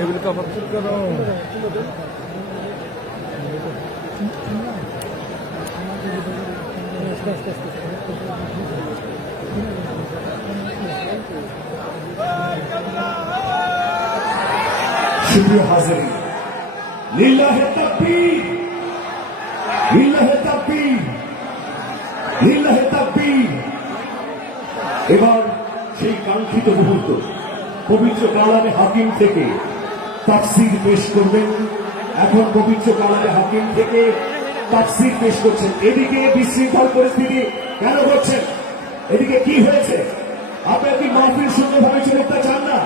এগুলো কভার করো। সুপ্রিয় হাজিরিন, লিল্লাহে তাকবীর, লিল্লাহে তাকবীর, লিল্লাহে তাকবীর। এবার সেই কাঙ্ক্ষিত মুহূর্ত পবিত্র কালামে হাকিম থেকে তাফসীর পেশ করবেন। এখন পবিত্র কালামে হাকিম থেকে তাফসীর পেশ করছেন। এদিকে বিশৃঙ্খল পরিস্থিতি কেন করছেন? এদিকে কি হয়েছে? আপনারা কি মাহফিল সুন্দরভাবে চলতে চান না?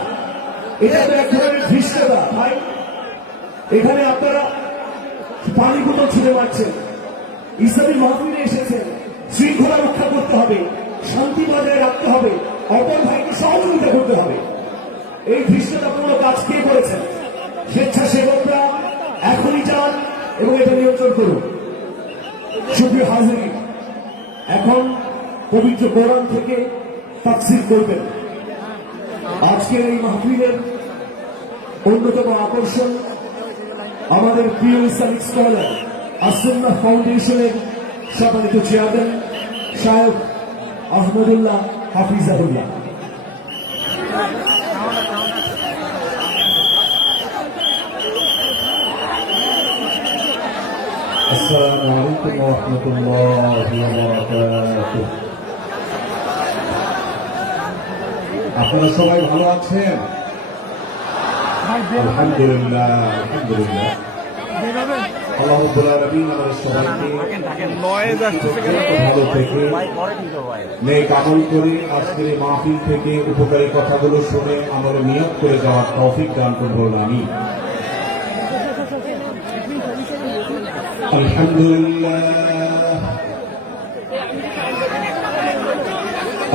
এটা তো এক ধরনের ধৃষ্টতা ভাই। এখানে আপনারা পানি বোতল ছুঁড়ে মারছেন। ইসলামী মাহফিলে এসেছেন, শৃঙ্খলা রক্ষা করতে হবে, শান্তি বজায় রাখতে হবে, অপর ভাইকে সহযোগিতা করতে হবে। এই ধৃষ্টতাপূর্ণ কাজ কে করেছেন? স্বেচ্ছাসেবকরা। এখনই যান এবং এটা নিয়ন্ত্রণ করুন। সুপ্রিয় হাজিরিন, এখন পবিত্র কোরআন থেকে তাফসীর করবেন। আজকের এই মাহফিলের অন্যতম আকর্ষণ আমাদের প্রিয় ইসলামিক স্কলার আস-সুন্নাহ ফাউন্ডেশনের সম্মানিত চেয়ারম্যান শায়খ আহমদুল্লাহ হাফিজাহুল্লাহ। আসসালামু আলাইকুম ওয়া রাহমাতুল্লাহি ওয়া বারাকাতুহু। আপনারা সবাই ভালো আছেন? আলহামদুলিল্লাহ, আলহামদুলিল্লাহ। আল্লাহ রাব্বুল আলামিন আমাদের সবাইকে ভালো থেকে নেক আমল করে আজকের এই মাহফিল থেকে উপকারী কথাগুলো শুনে আমরা নিয়ত করে যাওয়ার তৌফিক দান করুন। আমিন। আলহামদুলিল্লাহ,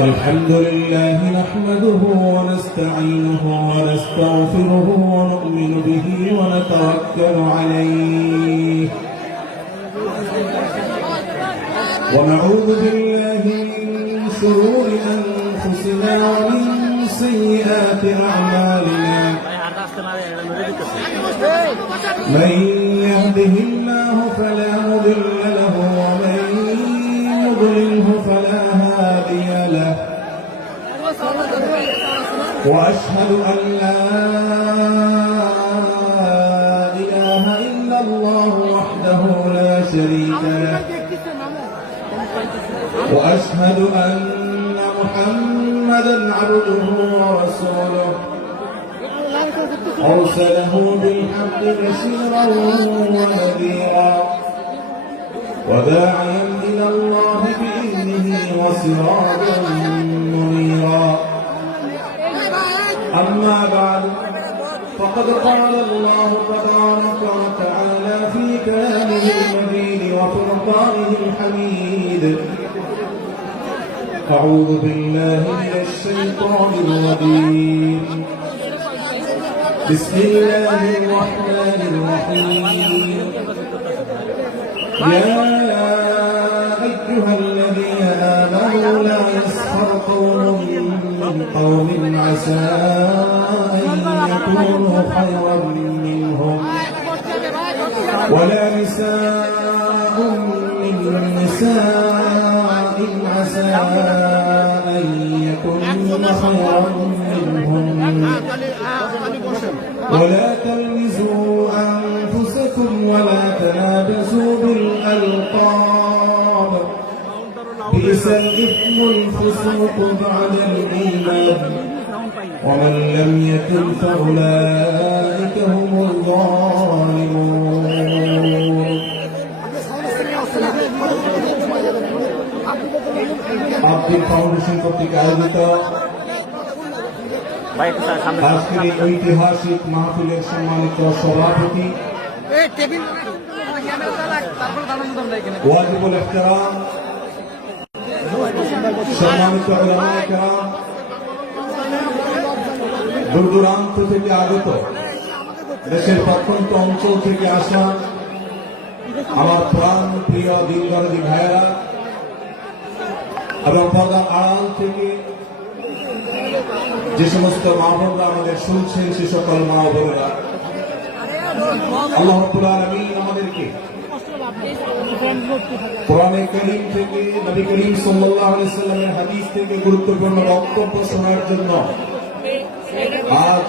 الحمد لله نحمده ونستعينه ونستغفره ونؤمن به ونتوكل عليه ونعوذ بالله من شرور أنفسنا ومن سيئات أعمالنا من يهده الله فلا مضل له ومن يضلله فلا هادي له وأشهد أن لا إله إلا الله وحده لا شريك له وأشهد أن محمدا عبده ورسوله أرسله بالحق بشيرا ونذيرا وداعيا إلى الله بإذنه وسراجا منيرا. أما بعد فقد قال الله تبارك وتعالى في كلامه المجيد وفرقانه الحميد: أعوذ بالله من الشيطان الرجيم. بسم الله الرحمن الرحيم. يا أيها الذين آمنوا لا يسخر قوم من قوم عسى أن يكونوا خيرا منهم ولا نساء من نساء عسى أن يكون خيرا منهم ولا تلمزوا أنفسكم ولا تنابزوا بالألقاب بئس الإثم الفسوق بعد الإيمان ومن لم يتب فأولئك هم الظالمون. আব্দুল ফাউন্ডেশন কর্তৃক আয়োজিত আজকের এই ঐতিহাসিক মাহফিলের সম্মানিত সভাপতি ওয়াজিবুল ইহতিরাম সম্মানিত উলামায়ে কেরাম, দূর দূরান্ত থেকে আগত, দেশের প্রত্যন্ত অঞ্চল থেকে আসা আমার প্রাণ প্রিয় দিনদরদি ভাইয়েরা এবং পর্দার আড়াল থেকে যে সমস্ত মা বোনরা আমাদের শুনছেন, সে সকল মা বোনেরা আল্লাহ রাব্বুল আলামিন আমাদেরকে কোরআনে কারীম থেকে নবী করিম সাল্লাল্লাহু আলাইহি ওয়াসাল্লামের হাদিস থেকে গুরুত্বপূর্ণ বক্তব্য শোনার জন্য আজ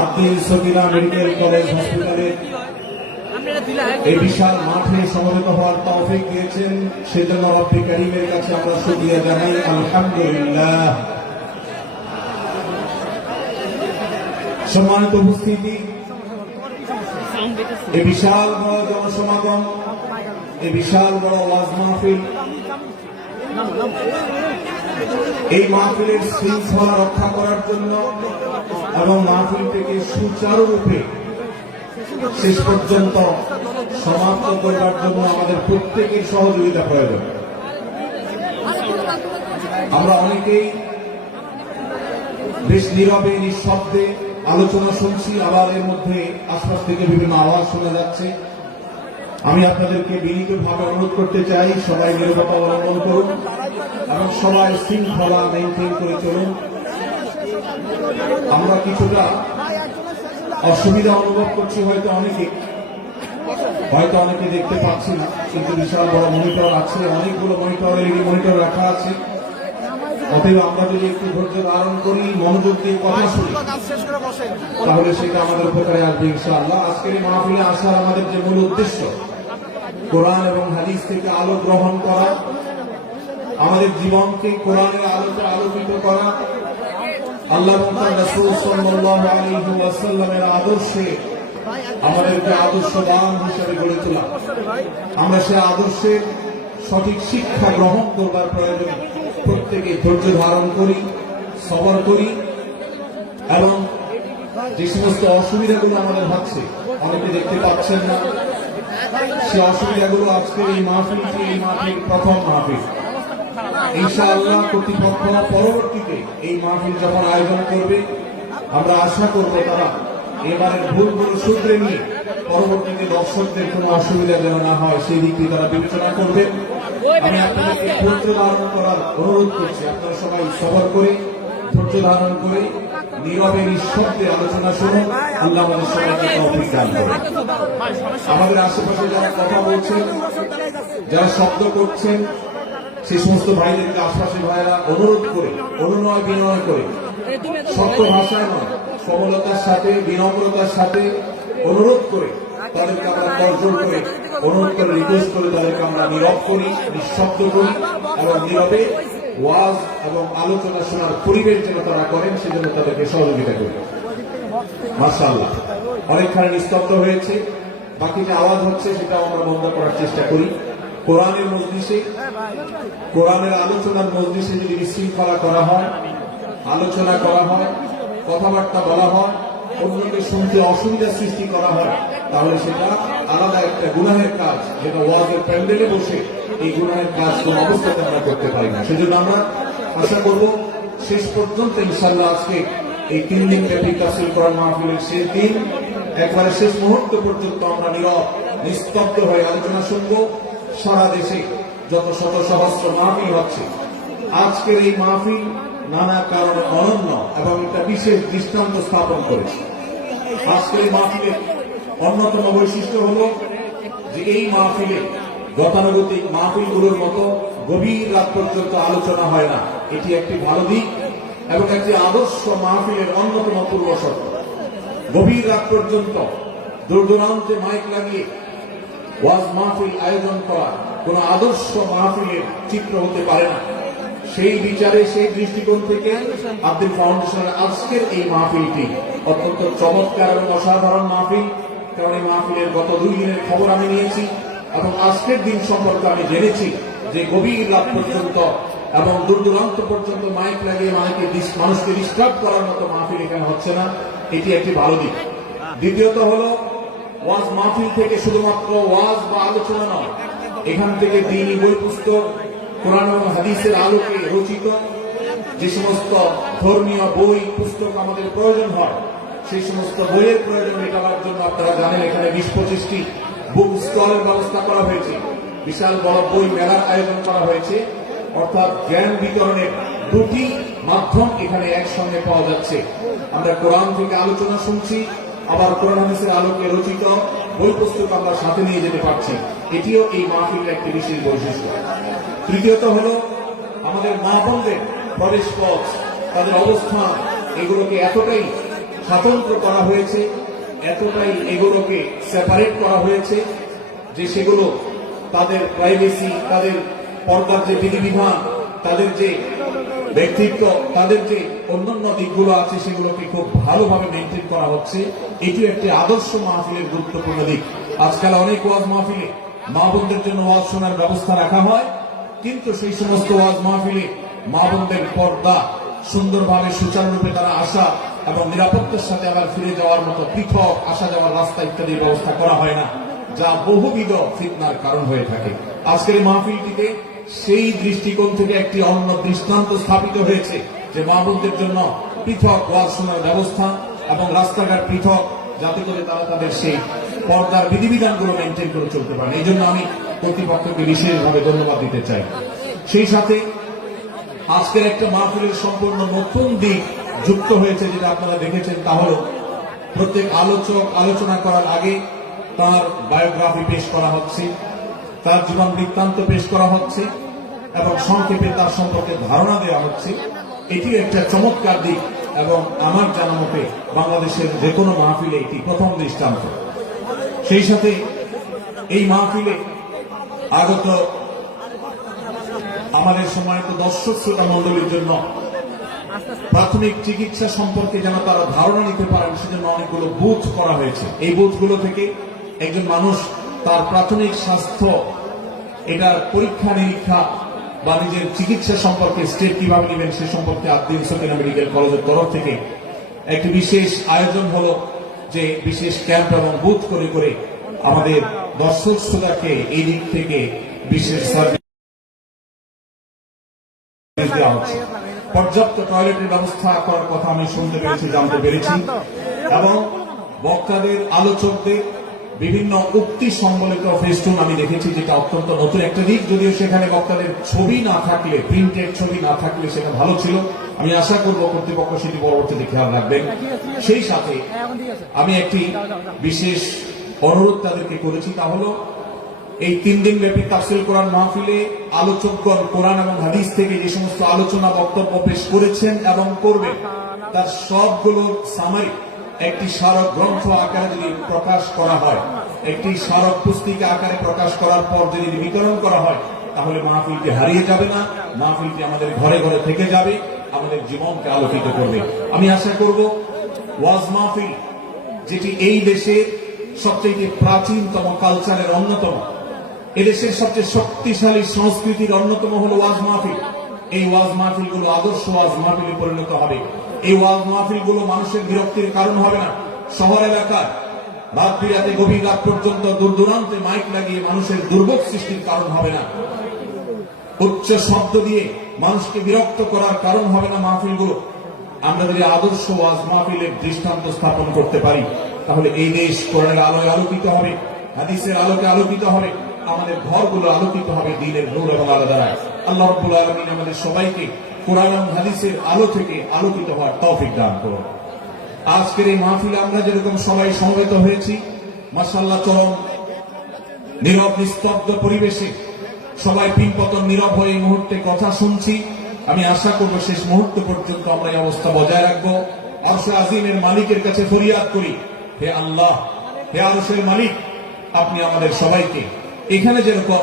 আব্দুল সকিনা মেডিকেল কলেজ হসপিটালের এই বিশাল মাঠে সমবেত হওয়ার তৌফিক দিয়েছেন, সেজন্য রব্বি কারীমের কাছে আমরা শুকরিয়া জানাই, আলহামদুলিল্লাহ। সম্মানিত উপস্থিতি, এই বিশাল বড় জনসমাগম, এই বিশাল বড় ওয়াজ মাহফিল, এই মাহফিলের শৃঙ্খলা রক্ষা করার জন্য এবং মাহফিলটিকে সুচারুরূপে শেষ পর্যন্ত সমাপ্ত করবার জন্য আমাদের প্রত্যেকের সহযোগিতা প্রয়োজন। আমরা অনেকেই বেশ নীরবে নিঃশব্দে আলোচনা শুনছি, আবার এর মধ্যে আশপাশ থেকে বিভিন্ন আওয়াজ শোনা যাচ্ছে। আমি আপনাদেরকে বিনীতভাবে অনুরোধ করতে চাই, সবাই নীরবতা অবলম্বন করুন এবং সবাই শৃঙ্খলা মেনটেন করে চলুন। আমরা কিছুটা অসুবিধা অনুভব করছি, হয়তো অনেকে দেখতে পাচ্ছি না, কিন্তু বিশাল বড় মনিটর আছে, অনেকগুলো মনিটর এলইডি মনিটর রাখা আছে। অতএব আমরা যদি একটু ধৈর্য ধারণ করি, মনোযোগ দিয়ে কথা শুনি, তাহলে সেটা আমাদের উপকারে আসবে ইনশাআল্লাহ। আজকের এই মাহফিলে আসার আমাদের যে মূল উদ্দেশ্য, কোরআন এবং হাদিস থেকে আলো গ্রহণ করা, আমাদের জীবনকে কোরআনের আলোতে আলোকিত করা, আল্লাহ এবং তার রাসূল সাল্লাল্লাহু আলাইহি ওয়াসাল্লামের আদর্শে আমাদেরকে আদর্শবান হিসেবে গড়ে তোলা। আমরা সে আদর্শের সঠিক শিক্ষা গ্রহণ করবার প্রয়োজনে প্রত্যেকে ধৈর্য ধারণ করি, সবর করি এবং যে সমস্ত অসুবিধাগুলো আমাদের হচ্ছে, অনেকে দেখতে পাচ্ছেন না, সে অসুবিধাগুলো আজকের এই মাহফিলটি, এই মাহফিল প্রথম মাহফিল। ইনশাআল্লাহ কর্তৃপক্ষ পরবর্তীতে এই মাহফিল যখন আয়োজন করবে, আমরা আশা করবো তারা এবারের ভুলগুলো শুধরে নিয়ে পরবর্তীতে দর্শকদের কোনো অসুবিধা যেন না হয় সেই দিকটি তারা বিবেচনা করবেন। আমি আপনাদেরকে ধৈর্য ধারণ করার অনুরোধ করছি, আপনারা সবাই সবর করে ধৈর্য ধারণ করে নীরবে নিঃশব্দে আলোচনা শুনুন। আল্লাহ আমাদের সবাইকে তৌফিক দান করুন। আমাদের আশেপাশে যারা কথা বলছেন, যারা শব্দ করছেন, সেই সমস্ত ভাইদেরকে আশপাশের ভাইরা অনুরোধ করে, অনুনয় বিনয় করে, শক্ত ভাষায় নয়, সবলতার সাথে, বিনম্রতার সাথে অনুরোধ করে তাদেরকে আমরা তর্জন করে, অনুরোধ করে, রিকোয়েস্ট করে তাদেরকে আমরা নীরব করি, নিঃশব্দ করি এবং নীরবে ওয়াজ এবং আলোচনা শোনার পরিবেশ যেন তারা করেন, সেজন্য তাদেরকে সহযোগিতা করি। মাশাআল্লাহ, অনেকখানি নিস্তব্ধ হয়েছে, বাকি যে আওয়াজ হচ্ছে সেটাও আমরা বন্ধ করার চেষ্টা করি। কোরআনের মজলিসে, কোরআনের আলোচনার মজলিসে যদি বিশৃঙ্খলা করা হয়, আলোচনা করা হয়, কথাবার্তা বলা হয়, অন্যকে শুনতে অসুবিধা সৃষ্টি করা হয়, তাহলে সেটা আলাদা একটা গুনাহের কাজ, যেটা ওয়াজের প্যান্ডেলে বসে এই গুনাহের কাজ কোন অবস্থাতে আমরা করতে পারি না। সেজন্য আমরা আশা করব শেষ পর্যন্ত ইনশাআল্লাহ আজকে এই 3 দিন ব্যাপী তাফসীর কোরআন মাহফিলের শেষ দিন, একবারে শেষ মুহূর্ত পর্যন্ত আমরা নীরব নিস্তব্ধ হয়ে আলোচনা শুনবো। সারা দেশে যত শত সহস্র মাহফিল হচ্ছে, আজকের এই মাহফিল নানা কারণে অনন্য এবং একটা বিশেষ দৃষ্টান্ত স্থাপন করেছে। আজকের এই মাহফিলের অন্যতম বৈশিষ্ট্য হল যে এই মাহফিলে গতানুগতিক মাহফিলগুলোর মতো গভীর রাত পর্যন্ত আলোচনা হয় না। এটি একটি ভালো দিক এবং একটি আদর্শ মাহফিলের অন্যতম পূর্বশর্ত। গভীর রাত পর্যন্ত দূর দূরান্তে মাইক লাগিয়ে ওয়াজ মাহফিল আয়োজন করা কোন আদর্শ মাহফিলের চিত্র হতে পারে না। সেই বিচারে, সেই দৃষ্টিকোণ থেকে আব্দুল ফাউন্ডেশনের আজকের এই মাহফিলটি অত্যন্ত চমৎকার এবং অসাধারণ মাহফিল। কারণ এই মাহফিলের গত 2 দিনের খবর আমি নিয়েছি এবং আজকের দিন সম্পর্কে আমি জেনেছি যে গভীর রাত পর্যন্ত এবং দূর দূরান্ত পর্যন্ত মাইক লাগিয়ে মানুষকে ডিস্টার্ব করার মতো মাহফিল এখানে হচ্ছে না। এটি একটি ভালো দিক। দ্বিতীয়ত হলো, ওয়াজ মাহফিল থেকে শুধুমাত্র ওয়াজ বা আলোচনা নয়, এখান থেকে দ্বীনি বই পুস্তক, কোরআন এবং হাদিসের আলোকে রচিত যে সমস্ত ধর্মীয় বই পুস্তক আমাদের প্রয়োজন হয়, সেই সমস্ত বইয়ের প্রয়োজন মেটাবার জন্য আপনারা জানেন এখানে 20-25টি বুক স্টলের ব্যবস্থা করা হয়েছে। বিশাল বড় বই মেলার আয়োজন করা হয়েছে। অর্থাৎ জ্ঞান বিতরণের 2টি মাধ্যম এখানে একসঙ্গে পাওয়া যাচ্ছে। আমরা কোরআন থেকে আলোচনা শুনছি আবার কোরআন হাদিসের আলোকে রচিত বই পুস্তক আমরা সাথে নিয়ে যেতে পারছি, এটিও এই মাহফিলের একটি বিশেষ বৈশিষ্ট্য। তৃতীয়ত হলো আমাদের মা বোনদের প্রবেশ পথ, তাদের অবস্থান, এগুলোকে এতটাই স্বতন্ত্র করা হয়েছে, এতটাই এগুলোকে সেপারেট করা হয়েছে যে সেগুলো তাদের প্রাইভেসি, তাদের পর্দার যে বিধিবিধান, তাদের যে ব্যক্তিত্ব, তাদের যে অন্যান্য দিকগুলো আছে সেগুলোকে খুব ভালোভাবে মেনটেন করা হচ্ছে। এটিও একটি আদর্শ মাহফিলের গুরুত্বপূর্ণ দিক। আজকাল অনেক ওয়াজ মাহফিলে মা বোনদের জন্য ওয়াজ শোনার ব্যবস্থা রাখা হয়, কিন্তু সেই সমস্ত ওয়াজ মাহফিলে মা বোনদের পর্দা সুন্দরভাবে সুচারুরূপে তারা আসা এবং নিরাপত্তার সাথে আবার ফিরে যাওয়ার মতো পৃথক আসা যাওয়ার রাস্তা ইত্যাদির ব্যবস্থা করা হয় না, যা বহুবিধ ফিতনার কারণ হয়ে থাকে। আজকের এই মাহফিলটিতে সেই দৃষ্টিকোণ থেকে একটি অন্য দৃষ্টান্ত স্থাপিত হয়েছে যে মা বোনদের জন্য পৃথক ওয়াজ শোনার ব্যবস্থা এবং রাস্তাঘাট পৃথক, যাতে করে তারা তাদের সেই পর্দার বিধিবিধানগুলো মেনটেন করে চলতে পারে। এই জন্য আমি কর্তৃপক্ষকে বিশেষভাবে ধন্যবাদ দিতে চাই। সেই সাথে আজকের একটা মাহফিলের সম্পূর্ণ নতুন দিক যুক্ত হয়েছে, যেটা আপনারা দেখেছেন, তা হল প্রত্যেক আলোচক আলোচনা করার আগে তার বায়োগ্রাফি পেশ করা হচ্ছে, তার জীবন বৃত্তান্ত পেশ করা হচ্ছে এবং সংক্ষেপে তার সম্পর্কে ধারণা দেওয়া হচ্ছে। এটিও একটা চমৎকার দিক এবং আমার জানা মতে বাংলাদেশের যে কোনো মাহফিলে এটি প্রথম দৃষ্টান্ত। সেই সাথে এই মাহফিলে আগত আমাদের সম্মানিত দর্শক শ্রোতা মন্ডলীর জন্য প্রাথমিক চিকিৎসা সম্পর্কে যেন তারা ধারণা নিতে পারেন, সেজন্য অনেকগুলো বুথ করা হয়েছে। এই বুথগুলো থেকে একজন মানুষ তার প্রাথমিক স্বাস্থ্য, এটার পরীক্ষা নিরীক্ষা বা নিজের চিকিৎসা সম্পর্কে স্টেপ কিভাবে নেবেন সে সম্পর্কে আদ্দিন সকিনা মেডিকেল কলেজের তরফ থেকে একটি বিশেষ আয়োজন হলো, যে বিশেষ ক্যাম্প এবং বুথ করে করে আমাদের দর্শক শ্রোতাকে এই দিক থেকে বিশেষ সার্ভিস দেওয়া হচ্ছে। পর্যাপ্ত টয়লেটের ব্যবস্থা করার কথা আমি শুনতে পেরেছি, জানতে পেরেছি, এবং বক্তাদের আলোচকদের বিভিন্ন উক্তি সম্বলিত ফেস্টুন আমি দেখেছি, যেটা অত্যন্ত নতুন একটা দিক। যদিও সেখানে বক্তাদের ছবি না থাকলে, প্রিন্টেড ছবি না থাকলে সেটা ভালো ছিল। আমি আশা করব কর্তৃপক্ষ সেটি পরবর্তীতে খেয়াল রাখবেন। সেই সাথে আমি একটি বিশেষ অনুরোধ তাদেরকে করেছি, তা হলো এই 3 দিন ব্যাপী তাফসীর কোরআন মাহফিলে আলোচকগণ কোরআন এবং হাদিস থেকে যে সমস্ত আলোচনা বক্তব্য পেশ করেছেন এবং করবেন, তার সবগুলো সামারি একটি স্মারক গ্রন্থ আকারে যদি প্রকাশ করা হয়, একটি স্মারক পুস্তিকা আকারে প্রকাশ করার পর যদি বিতরণ করা হয়, তাহলে মাহফিলটি হারিয়ে যাবে না, মাহফিলটি আমাদের ঘরে ঘরে থেকে যাবে, আমাদের জীবনকে আলোকিত করবে। আমি আশা করব ওয়াজ মাহফিল, যেটি এই দেশের সবচেয়ে প্রাচীনতম কালচারের অন্যতম, এদেশের সবচেয়ে শক্তিশালী সংস্কৃতির অন্যতম হলো ওয়াজ মাহফিল। এই ওয়াজ মাহফিলগুলো আদর্শ ওয়াজ মাহফিলে পরিণত হবে। এই ওয়াজ মাহফিলগুলো মানুষের বিরক্তির কারণ হবে না। শহর এলাকায় রাত বিরাতে গভীর রাত পর্যন্ত দূর দূরান্তে মাইক লাগিয়ে মানুষের দুর্ভোগ সৃষ্টির কারণ হবে না। উচ্চ শব্দ দিয়ে মানুষকে বিরক্ত করার কারণ হবে না মাহফিলগুলো। আমরা যদি আদর্শ ওয়াজ মাহফিলের দৃষ্টান্ত স্থাপন করতে পারি, তাহলে এই দেশ কোরআনের আলোয় আলোকিত হবে, হাদিসের আলোকে আলোকিত হবে, আমাদের ঘরগুলো আলোকিত হবে দ্বীনের নূর এবং আলো দ্বারা। আল্লাহ রাব্বুল আলামিন আমাদের সবাইকে কোরআন এবং হাদিসের আলো থেকে আলোকিত হওয়ার তৌফিক দান করুন। আজকের এই মাহফিলে আমরা যেরকম সবাই সমবেত হয়েছি, মাশাআল্লাহ, চরম নীরব নিস্তব্ধ পরিবেশে সবাই পিনপতন নীরব হয়ে এই মুহূর্তে কথা শুনছি। আমি আশা করব শেষ মুহূর্ত পর্যন্ত আমরা এই অবস্থা বজায় রাখবো। আরশে আজিমের মালিকের কাছে ফরিয়াদ করি, হে আল্লাহ, হে আরশের মালিক, আপনি আমাদের সবাইকে এখানে যেরকম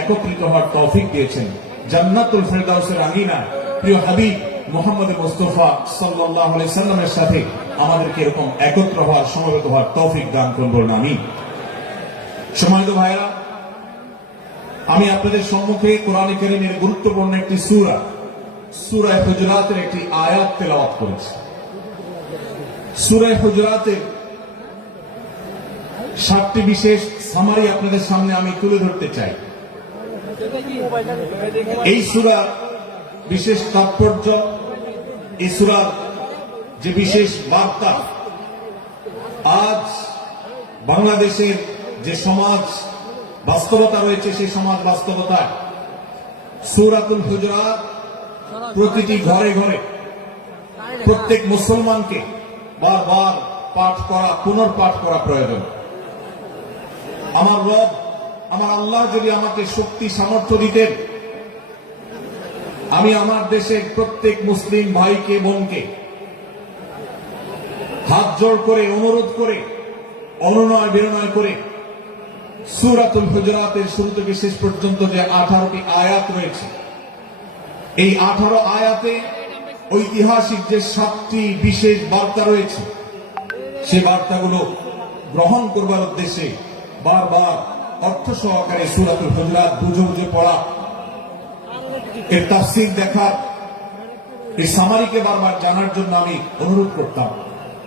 একত্রিত হওয়ার তৌফিক দিয়েছেন, জান্নাতুল ফেরদাউসের আঙিনা প্রিয় হাবিব মুহাম্মদ মুস্তাফা সাল্লাল্লাহু আলাইহি সাল্লামের সাথে আমাদেরকে এরকম একত্র হওয়ার, সমবেত হওয়ার তৌফিক দান করুন, বলুন আমিন। সম্মানিত ভাইরা, আমি আপনাদের সম্মুখে কোরআনে কারীমের গুরুত্বপূর্ণ একটি সূরা, সূরা হুজুরাতের একটি আয়াত তেলাওয়াত করেছি। সূরা হুজুরাতের 7টি বিশেষ সামারি আপনাদের সামনে আমি তুলে ধরতে চাই। এই সূরার বিশেষ তাৎপর্য, এই সূরার যে বিশেষ বার্তা, আজ বাংলাদেশের যে সমাজ বাস্তবতা রয়েছে, সেই সমাজ বাস্তবতায় সূরাতুল হুজুরাত প্রতিটি ঘরে ঘরে প্রত্যেক মুসলমানকে বারবার পাঠ করা, পুনর্পাঠ করা প্রয়োজন। আমার রব, আমার আল্লাহ যদি আমাকে শক্তি সামর্থ্য দিতেন, আমি আমার দেশের প্রত্যেক মুসলিম ভাইকে বোনকে হাত জোড় করে, অনুরোধ করে, অনুনয় বিনয় করে সূরাতুল হুজুরাতের শুরু থেকে শেষ পর্যন্ত যে 18টি আয়াত রয়েছে, এই 18 আয়াতে ঐতিহাসিক যে 7টি বিশেষ বার্তা রয়েছে, সে বার্তাগুলো গ্রহণ করবার উদ্দেশ্যে বারবার অর্থ সহকারে সূরাতুল হুজুরাত বুঝে বুঝে পড়া, এর তাফসীর দেখার, এই সামারিকে বারবার জানার জন্য আমি অনুরোধ করতাম।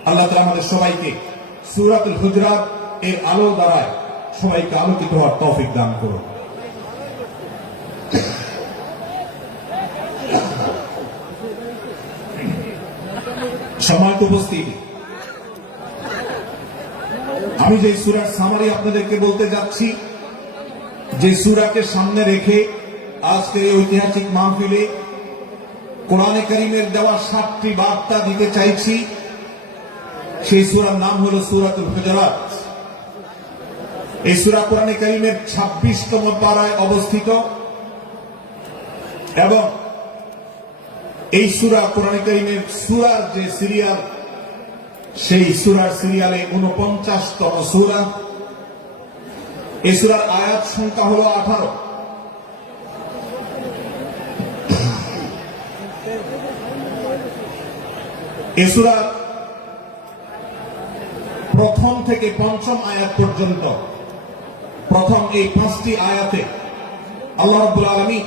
আল্লাহ তাআলা আমাদের সবাইকে সূরাতুল হুজুরাত এর আলো দ্বারা সবাইকে আলোকিত হওয়ার তৌফিক দান করুন। সম্মানিত উপস্থিতি, আমি যে সূরার সামারি আপনাদেরকে বলতে যাচ্ছি, যে সূরাকে সামনে রেখে আজকের এই ঐতিহাসিক মাহফিলে কোরআনে কারীমের দেওয়া 7টি বার্তা দিতে চাইছি, সেই সূরার নাম হলো সূরাতুল হুজুরাত। এই সূরা কোরআনে কারীমের 26তম পারায় অবস্থিত এবং এই সূরা কোরআনে কারীমের সূরার যে সিরিয়াল, সেই সূরার সিরিয়ালে 49তম সূরা। এই সূরার আয়াত সংখ্যা হলো 18। এই সূরা প্রথম থেকে পঞ্চম আয়াত পর্যন্ত, প্রথম এই 5টি আয়াতে আল্লাহ রাব্বুল আলামিন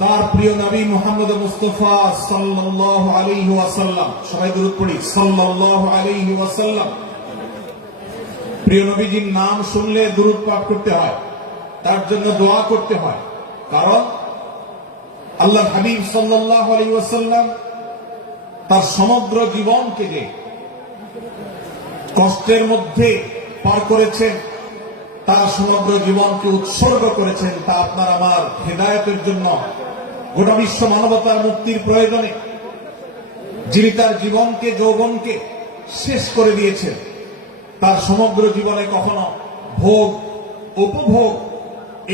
তার প্রিয় নবী মুহাম্মদ মুস্তাফা সাল্লাল্লাহু আলাইহি ওয়াসাল্লাম, সবাই দরুদ পড়ি, সাল্লাল্লাহু আলাইহি ওয়াসাল্লাম, প্রিয় নবীজির নাম শুনলে দরুদ পাঠ করতে হয়, তার জন্য দোয়া করতে হয়। কারণ আল্লাহর হাবিব সাল্লাল্লাহু আলাইহি ওয়াসাল্লাম তার সমগ্র জীবনকে যে কষ্টের মধ্যে পার করেছেন, তার সমগ্র জীবনকে উৎসর্গ করেছেন, তা আপনার আমার হেদায়েতের জন্য, গোটা বিশ্ব মানবতার মুক্তির প্রয়োজনে। যিনি তার জীবনকে, যৌবনকে শেষ করে দিয়েছেন, তার সমগ্র জীবনে কখনো ভোগ, উপভোগ,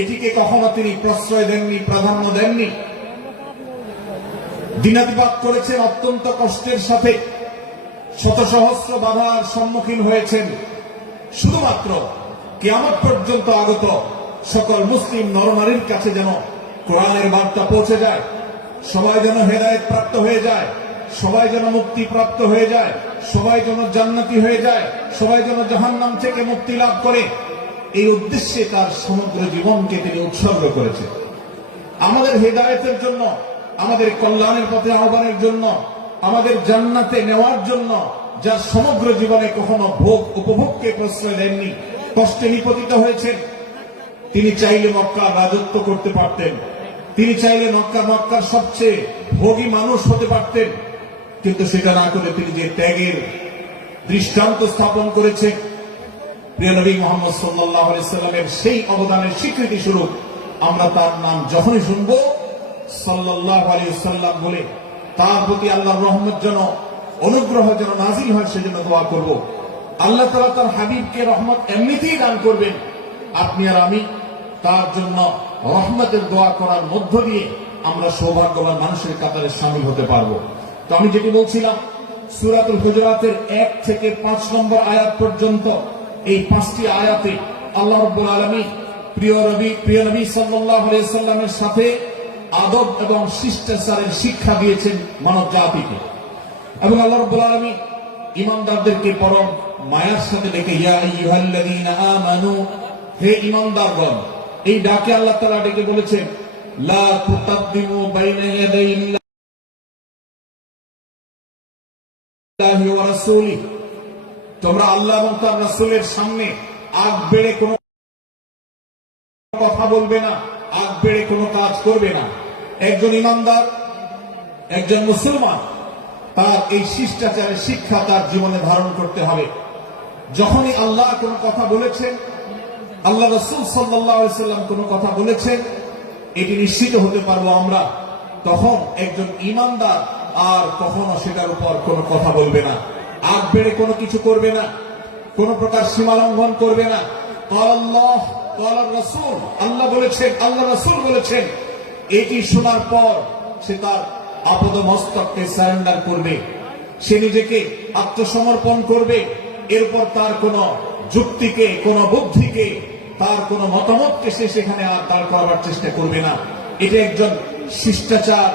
এটিকে কখনো তিনি প্রশ্রয় দেননি, প্রাধান্য দেননি। দিনাতিপাত করেছেন অত্যন্ত কষ্টের সাথে, শত সহস্র বাধার সম্মুখীন হয়েছেন, শুধুমাত্র কিয়ামত পর্যন্ত আগত সকল মুসলিম নরনারীর কাছে যেন কোরআনের বার্তা পৌঁছে যায়, সবাই যেন হেদায়েত প্রাপ্ত হয়ে যায়, সবাই যেন মুক্তি প্রাপ্ত হয়ে যায়, সবাই যেন জান্নাতি হয়ে যায়, সবাই যেন জাহান্নাম থেকে মুক্তি লাভ করে, এই উদ্দেশ্যে তার সমগ্র জীবনকে তিনি উৎসর্গ করেছেন। আমাদের হেদায়েতের জন্য, আমাদের কল্যাণের পথে আহ্বানের জন্য, আমাদের জান্নাতে নেওয়ার জন্য, যার সমগ্র জীবনে কখনো ভোগ উপভোগকে প্রশ্রয় দেননি, কষ্টে নিপতিত হয়েছেন। তিনি চাইলে মক্কার রাজত্ব করতে পারতেন, তিনি চাইলে মক্কার সবচেয়ে ভোগী মানুষ হতে পারতেন, কিন্তু সেটা না করে তিনি যে ত্যাগের দৃষ্টান্ত স্থাপন করেছেন, প্রিয় নবী মুহাম্মদ সাল্লাল্লাহু আলাইহি সাল্লামের সেই অবদানের স্বীকৃতি স্বরূপ আমরা তার নাম যখনই শুনব সাল্লাল্লাহু আলাইহি সাল্লাম বলে তার প্রতি আল্লাহর রহমত যেন, অনুগ্রহ যেন নাজিল হয়, সেজন্য দোয়া করব। আল্লাহ তাআলা তার হাবিবকে রহমত এমনিতেই দান করবেন, আপনি আর আমি তার জন্য রহমতের দোয়া করার মধ্য দিয়ে আমরা সৌভাগ্যবান মানুষের কাতারে শামিল হতে পারবো। তো আমি যেটি বলছিলাম, সূরাতুল হুজুরাতের 1 থেকে 5 নম্বর আয়াত পর্যন্ত এই 5টি আয়াতে আল্লাহ রাব্বুল আলামিন প্রিয় নবী সাল্লাল্লাহু আলাইহি সাল্লামের সাথে আদব এবং শিষ্টাচারের শিক্ষা দিয়েছেন মানব জাতিকে। এবং আল্লাহ রাব্বুল আলামিন ঈমানদারদেরকে পরম মায়ার সাথে ডেকে, ইয়া আইয়ুহাল্লাযীনা আমানু, হে ঈমানদারগণ, এই ডাকে আল্লাহ তাআলা ডেকে বলেছেন, লা তুকাদ্দিমু বাইনা ইয়াদাইল্লাহি ওয়া রাসূলিহি, তোমরা আল্লাহ এবং তার রাসূলের সামনে আগ বেড়ে কোনো কথা বলবে না, আগ বেড়ে কোনো কাজ করবে না। একজন ঈমানদার, একজন মুসলমান, তার এই শিষ্টাচারের শিক্ষা তার জীবনে ধারণ করতে হবে। যখনই আল্লাহ কোনো কথা বলেছেন, আল্লাহ রাসূল সাল্লাল্লাহু আলাইহি সাল্লাম কোনো কথা বলেছেন, এটি নিশ্চিত হতে পারবো আমরা, তখন একজন ঈমানদার আর কখনো সেটার উপর কোনো কথা বলবে না। আগ বেড়ে কোনো কিছু করবে না, কোন প্রকার সীমা লঙ্ঘন করবে না। আল্লাহ রাসূল, আল্লাহ বলেছেন, আল্লাহ রাসূল বলেছেন, এটি শোনার পর সে তার আপদ মস্তককে সারেন্ডার করবে, সে নিজেকে আত্মসমর্পণ করবে। এরপর তার কোন যুক্তিকে, কোন বুদ্ধিকে, তার কোন মতামতকে সে সেখানে আর দাঁড় করাবার চেষ্টা করবে না। এটা একজন শিষ্টাচার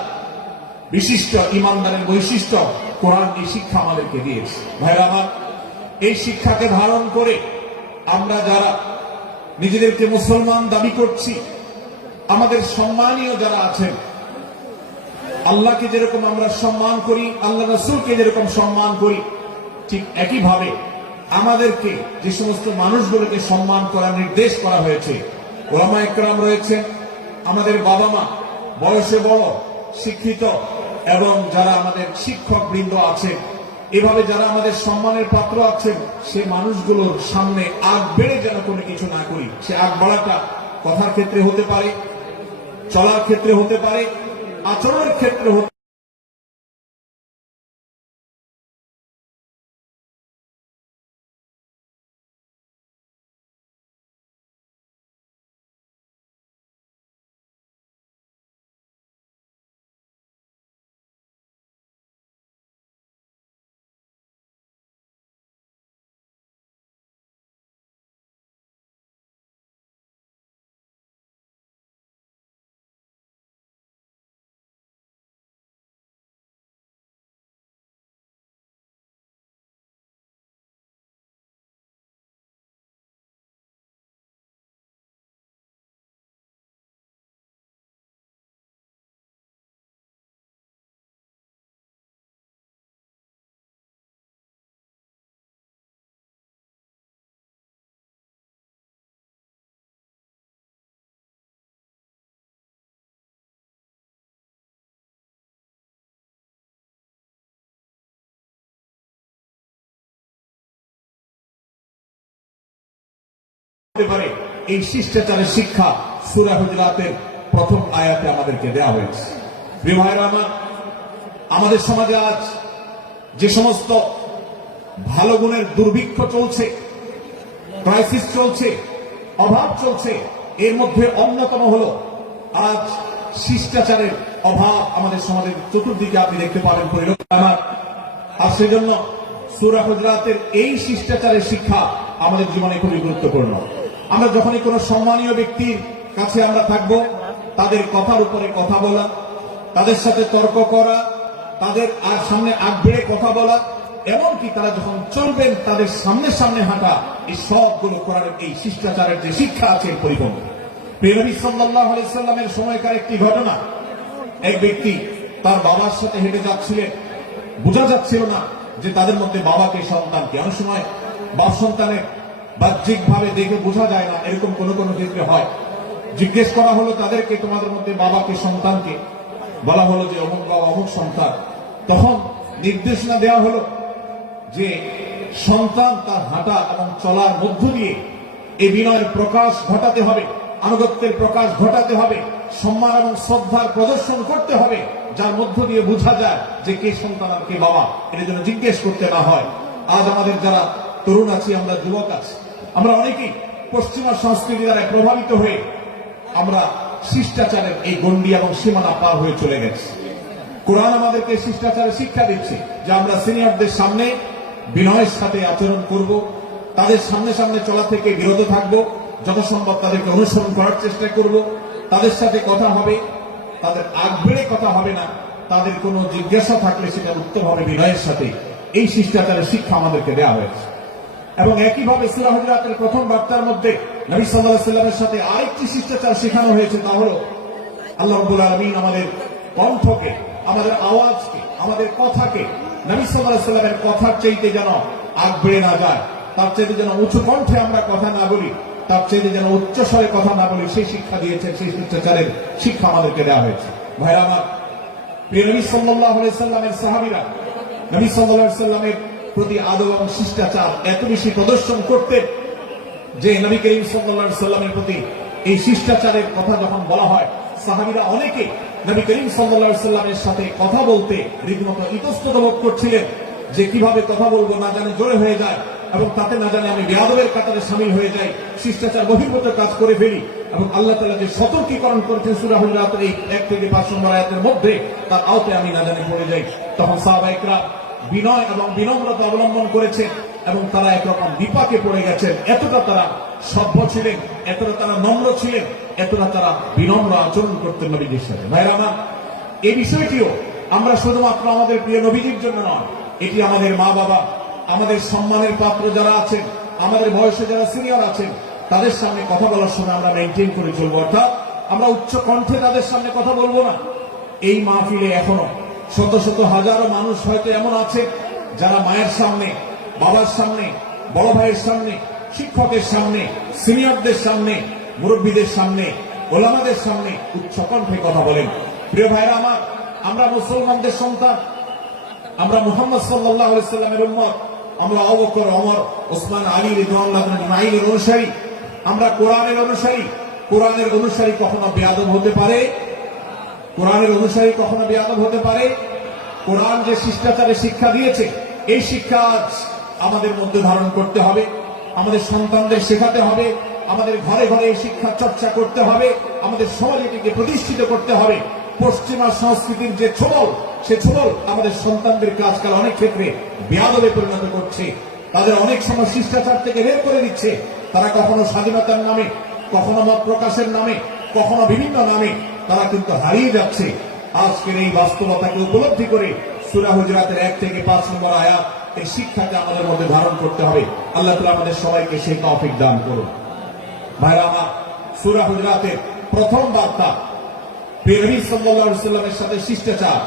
বিশিষ্ট ইমানদারের বৈশিষ্ট্য। কোরআন এই শিক্ষা আমাদেরকে দিয়েছে। ভাইরা আমার, এই শিক্ষাকে ধারণ করে আমরা যারা নিজেদেরকে মুসলমান দাবি করছি, আমাদের সম্মানীয় যারা আছেন, আল্লাহকে যেরকম আমরা সম্মান করি, আল্লাহ রাসূলকে যেরকম সম্মান করি, ঠিক একইভাবে আমাদেরকে যে সমস্ত মানুষগুলোকে সম্মান করার নির্দেশ করা হয়েছে, ওলামা একরাম রয়েছেন, আমাদের বাবা মা, বয়সে বড়, শিক্ষিত, এবং যারা আমাদের শিক্ষক বৃন্দ আছেন, এভাবে যারা আমাদের সম্মানের পাত্র আছেন, সে মানুষগুলোর সামনে আগ বেড়ে যেন কোনো কিছু না করি। সে আগ বাড়াটা কথার ক্ষেত্রে হতে পারে, চলার ক্ষেত্রে হতে পারে, আচরণের ক্ষেত্রে হতে পারে। এই শিষ্টাচারের শিক্ষা সূরা হুজুরাতের প্রথম আয়াতে আমাদেরকে দেওয়া হয়েছে। প্রিয় ভাইরা আমার, আমাদের সমাজে আজ যে সমস্ত ভালো গুণের দুর্ভিক্ষ চলছে, ক্রাইসিস চলছে, অভাব চলছে, এর মধ্যে অন্যতম হলো আজ শিষ্টাচারের অভাব। আমাদের সমাজের চতুর্দিকে আপনি দেখতে পাবেন পরিলক্ষিত। আর সেজন্য সূরা হুজুরাতের এই শিষ্টাচারের শিক্ষা আমাদের জীবনে খুবই গুরুত্বপূর্ণ। আমরা যখনই কোনো সম্মানীয় ব্যক্তির কাছে আমরা থাকব, তাদের কথার উপরে কথা বলা, তাদের সাথে তর্ক করা, তাদের আর সামনে আগ বেড়ে কথা বলা, এমনকি তারা যখন চলবেন তাদের সামনে সামনে হাঁটা, এই সবগুলো কোরআনের এই শিষ্টাচারের যে শিক্ষা আছে পরিপূর্ণ। প্রিয় নবী সাল্লাল্লাহু আলাইহি সাল্লামের সময়কার একটি ঘটনা, এক ব্যক্তি তার বাবার সাথে হেঁটে যাচ্ছিলেন, বোঝা যাচ্ছিল না যে তাদের মধ্যে বাবাকে সন্তানকে। অনেক সময় বাপ সন্তানের বাহ্যিক ভাবে দেখে বোঝা যায় না, এরকম কোন কোন ক্ষেত্রে হয়। জিজ্ঞেস করা হলো তাদেরকে, তোমাদের মধ্যে বাবাকে সন্তানকে? বলা হলো যে অমুক বাবা, অমুক সন্তান। তখন নির্দেশনা দেওয়া হলো যে সন্তান তার হাঁটা এবং চলার মধ্য দিয়ে এই বিনয়ের প্রকাশ ঘটাতে হবে, আনুগত্যের প্রকাশ ঘটাতে হবে, সম্মান এবং শ্রদ্ধার প্রদর্শন করতে হবে, যার মধ্য দিয়ে বোঝা যায় যে কে সন্তান আর কে বাবা। এটা যেন জিজ্ঞেস করতে না হয়। আজ আমাদের যারা তরুণ আছি, আমরা যুবক আছি, আমরা অনেকেই পশ্চিমা সংস্কৃতি দ্বারা প্রভাবিত হয়ে আমরা শিষ্টাচারের এই গণ্ডি এবং সীমানা পার হয়ে চলে গেছি। কোরআন আমাদেরকে শিষ্টাচারের শিক্ষা দিচ্ছে যে আমরা সিনিয়রদের সামনে বিনয়ের সাথে আচরণ করব, তাদের সামনে সামনে চলা থেকে বিরত থাকব, যত সম্ভব তাদেরকে অনুসরণ করার চেষ্টা করব, তাদের সাথে কথা হবে, তাদের আগ বেড়ে কথা হবে না, তাদের কোনো জিজ্ঞাসা থাকলে সেটা উত্তর হবে বিনয়ের সাথে। এই শিষ্টাচারের শিক্ষা আমাদেরকে দেওয়া হয়েছে। এবং একইভাবে সূরা হুজুরাতের প্রথম বার্তার মধ্যে নবী সাল্লাল্লাহু আলাইহি ওয়াসাল্লামের সাথে আরেকটি শিষ্টাচার শেখানো হয়েছে, তা হলো আল্লাহ রাব্বুল আলামিন আমাদের কণ্ঠকে, আমাদের আওয়াজকে, আমাদের কথাকে নবী সাল্লাল্লাহু আলাইহি ওয়াসাল্লামের কথার চাইতে যেন আগ বেড়ে না যায়, তার চাইতে যেন উঁচু কণ্ঠে আমরা কথা না বলি, তার চাইতে যেন উচ্চ স্বরে কথা না বলি, সেই শিক্ষা দিয়েছেন, সেই শিষ্টাচারের শিক্ষা আমাদেরকে দেওয়া হয়েছে। ভাইরা আমার, প্রিয় নবী সাল্লাল্লাহু আলাইহি ওয়াসাল্লামের সাহাবীরা নবী সাল্লাল্লাহু আলাইহি ওয়াসাল্লামের প্রতি আদব এবং শিষ্টাচার এত বেশি প্রদর্শন করতেন যে নবী করিম সাল্লাল্লাহু আলাইহি ওয়াসাল্লামের প্রতি এই শিষ্টাচারের কথা যখন বলা হয়, সাহাবীরা অনেকে নবী করিম সাল্লাল্লাহু আলাইহি ওয়াসাল্লামের সাথে কথা বলতে রীতিমতো ইতস্তত বোধ করছিলেন। যে কিভাবে কথা বলবো না জানে জোরে হয়ে যায়, এবং তাতে না জানে আমি বেয়াদবের কাতারে সামিল হয়ে যাই, শিষ্টাচার বহির্ভূত কাজ করে ফেলি। এবং আল্লাহ তাআলা যে সতর্কীকরণ করেছেন সূরা হুজুরাতের এই 1 থেকে 5 নম্বর আয়াতের মধ্যে, তার আওতায় আমি না জানি পড়ে যাই। তখন সাহাবায়ে কেরাম বিনয় এবং বিনম্রতা অবলম্বন করেছেন, এবং তারা একরকম বিপাকে পড়ে গেছেন। এতটা তারা সভ্য ছিলেন, এতটা তারা নম্র ছিলেন, এতটা তারা বিনম্র আচরণ করতেন নবীজির সাথে। ভাইরা আমার, এই বিষয়টিও আমরা শুধুমাত্র আমাদের প্রিয় নবীজির জন্য নয়, এটি আমাদের মা বাবা, আমাদের সম্মানের পাত্র যারা আছেন, আমাদের বয়সে যারা সিনিয়র আছেন, তাদের সামনে কথা বলার সময় আমরা মেনটেন করে চলবো। অর্থাৎ আমরা উচ্চ কণ্ঠে তাদের সামনে কথা বলবো না। এই মাহফিলে এখনো শত শত হাজারো মানুষ হয়তো এমন আছে যারা মায়ের সামনে, বাবার সামনে, বড় ভাইয়ের সামনে, শিক্ষকের সামনে, সিনিয়রদের সামনে, মুরব্বীদের সামনে, ওলামাদের সামনে উচ্চ কণ্ঠে কথা বলেন। প্রিয় ভাইরা আমার, আমরা মুসলমানদের সন্তান, আমরা মুহাম্মদ সাল্লাল্লাহু আলাইহি সাল্লামের উম্মত, আমরা আবু বকর, ওমর, ওসমান, আলী রাদিয়াল্লাহু আনহুমের অনুসারী, আমরা কোরআনের অনুসারী। কোরআনের অনুসারী কখনো বেয়াদব হতে পারে? কোরআনের অনুসারী কখনো বেয়াদব হতে পারে? কোরআন যে শিষ্টাচারের শিক্ষা দিয়েছে, এই শিক্ষা আজ আমাদের মধ্যে ধারণ করতে হবে, আমাদের সন্তানদের শেখাতে হবে, আমাদের ঘরে ঘরে এই শিক্ষা চর্চা করতে হবে, আমাদের সমাজে এটিকে প্রতিষ্ঠিত করতে হবে। পশ্চিমা সংস্কৃতির যে ছোবল, সে ছোবল আমাদের সন্তানদেরকে আজকাল অনেক ক্ষেত্রে বেয়াদবে পরিণত করছে, তাদের অনেক সময় শিষ্টাচার থেকে বের করে দিচ্ছে। তারা কখনো স্বাধীনতার নামে, কখনো মত প্রকাশের নামে, কখনো বিভিন্ন নামে তারা কিন্তু হারিয়ে যাচ্ছে। আজকের এই বাস্তবতাকে উপলব্ধি করে সূরা হুজুরাতের 1 থেকে 5 নম্বর আয়াত, এই শিক্ষাকে আমাদের মধ্যে ধারণ করতে হবে। আল্লাহ তাআলা আমাদের সবাইকে সেই তৌফিক দান করুন। ভাইরা আমার, সূরা হুজুরাতের প্রথম বার্তা প্রিয় নবী সাল্লাল্লাহু আলাইহি ওয়াসাল্লামের সাথে শিষ্টাচার।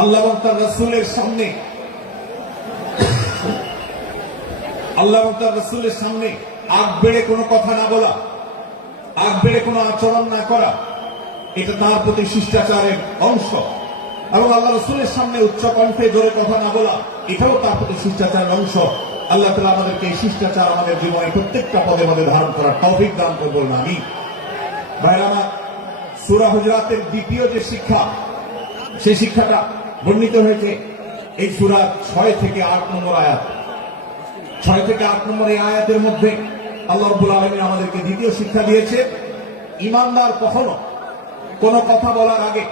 আল্লাহ এবং তার রাসূলের সামনে, আল্লাহ এবং তার রাসূলের সামনে আগ বেড়ে কোনো কথা না বলা, আগ বেড়ে কোনো আচরণ না করা, এটা তার প্রতি শিষ্টাচারের অংশ। এবং আল্লাহ রাসূলের সামনে উচ্চ কণ্ঠে জোরে কথা না বলা, এটাও তার প্রতি শিষ্টাচারের অংশ। আল্লাহ তাআলা আমাদেরকে এই শিষ্টাচার আমাদের জীবনে প্রত্যেকটা পদে পদে ধারণ করার তৌফিক দান করুন, আমিন। ভাইরা আমার, সূরা হুজুরাতের দ্বিতীয় যে শিক্ষা, সেই শিক্ষাটা বর্ণিত হয়েছে এই সূরা 6 থেকে 8 নম্বর আয়াত। 6 থেকে 8 নম্বর এই আয়াতের মধ্যে আল্লাহ রাব্বুল আলামিন আমাদেরকে দ্বিতীয় শিক্ষা দিয়েছে, ঈমানদার কখনো কোন কথা বলার আগে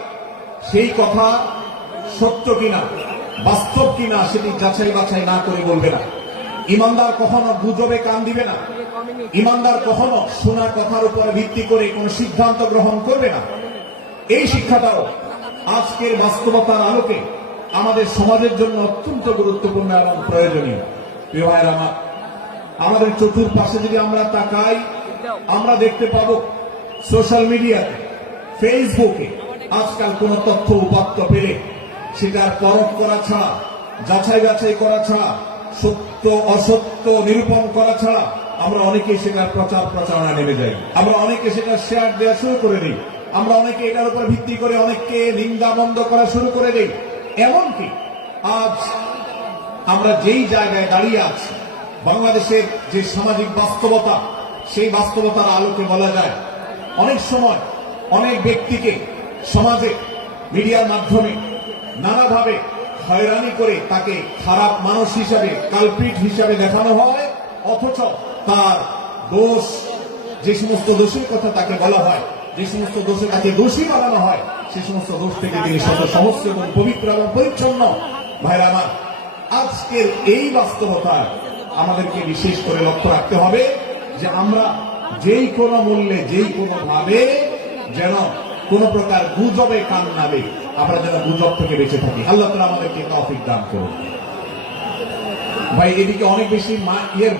সেই কথা সত্য কিনা, বাস্তব কিনা সেটি যাচাই বাছাই না করে বলবে না। ঈমানদার কখনো গুজবে কান দিবে না। ঈমানদার কখনো শোনা কথার উপরে ভিত্তি করে কোনো সিদ্ধান্ত গ্রহণ করবে না। এই শিক্ষাটাও আজকের বাস্তবতার আলোকে আমাদের সমাজের জন্য অত্যন্ত গুরুত্বপূর্ণ এবং প্রয়োজনীয়। প্রিয় ভাইরা আমার, আমাদের চতুর্পাশে যদি আমরা তাকাই, আমরা দেখতে পাবো সোশ্যাল মিডিয়াতে, ফেসবুকে আজকাল কোন তথ্য উপাত্ত পেলে সেটার পরখ করা ছাড়া, যাচাই বাছাই করা ছাড়া, সত্য অসত্য নিরূপণ করা ছাড়া আমরা অনেকে সেটার প্রচার প্রচারণা নেমে যাই। আমরা অনেকে সেটা শেয়ার দেওয়া শুরু করে দিই। আমরা অনেকে এটার উপর ভিত্তি করে অনেককে নিন্দা বন্ধ করা শুরু করে দিই। এমনকি আজ আমরা যেই জায়গায় দাঁড়িয়ে আছি, বাংলাদেশের যে সামাজিক বাস্তবতা, সেই বাস্তবতার আলোকে বলা যায় অনেক সময় অনেক ব্যক্তিকে সমাজে মিডিয়ার মাধ্যমে নানাভাবে হয়রানি করে তাকে খারাপ মানুষ হিসাবে, কালপিট হিসাবে দেখানো হয়, অথচ তার দোষ, যে সমস্ত দোষের কথা তাকে বলা হয়, যে সমস্ত দোষে তাকে দোষী বানানো হয়, সে সমস্ত দোষ থেকে তিনি সমস্ত এবং পবিত্র এবং পরিচ্ছন্ন। ভাইরা আমার, আজকের এই বাস্তবতায় আমাদেরকে বিশেষ করে লক্ষ্য রাখতে হবে যে আমরা যেই কোনো মূল্যে, যেই কোনো ভাবে যেন কোন প্রকার গুজবে কান না দেই, আমরা যেন গুজব থেকে বেঁচে থাকি। আল্লাহ তাআলা আমাদেরকে তৌফিক দান করুন। ভাই, এদিকে অনেক বেশি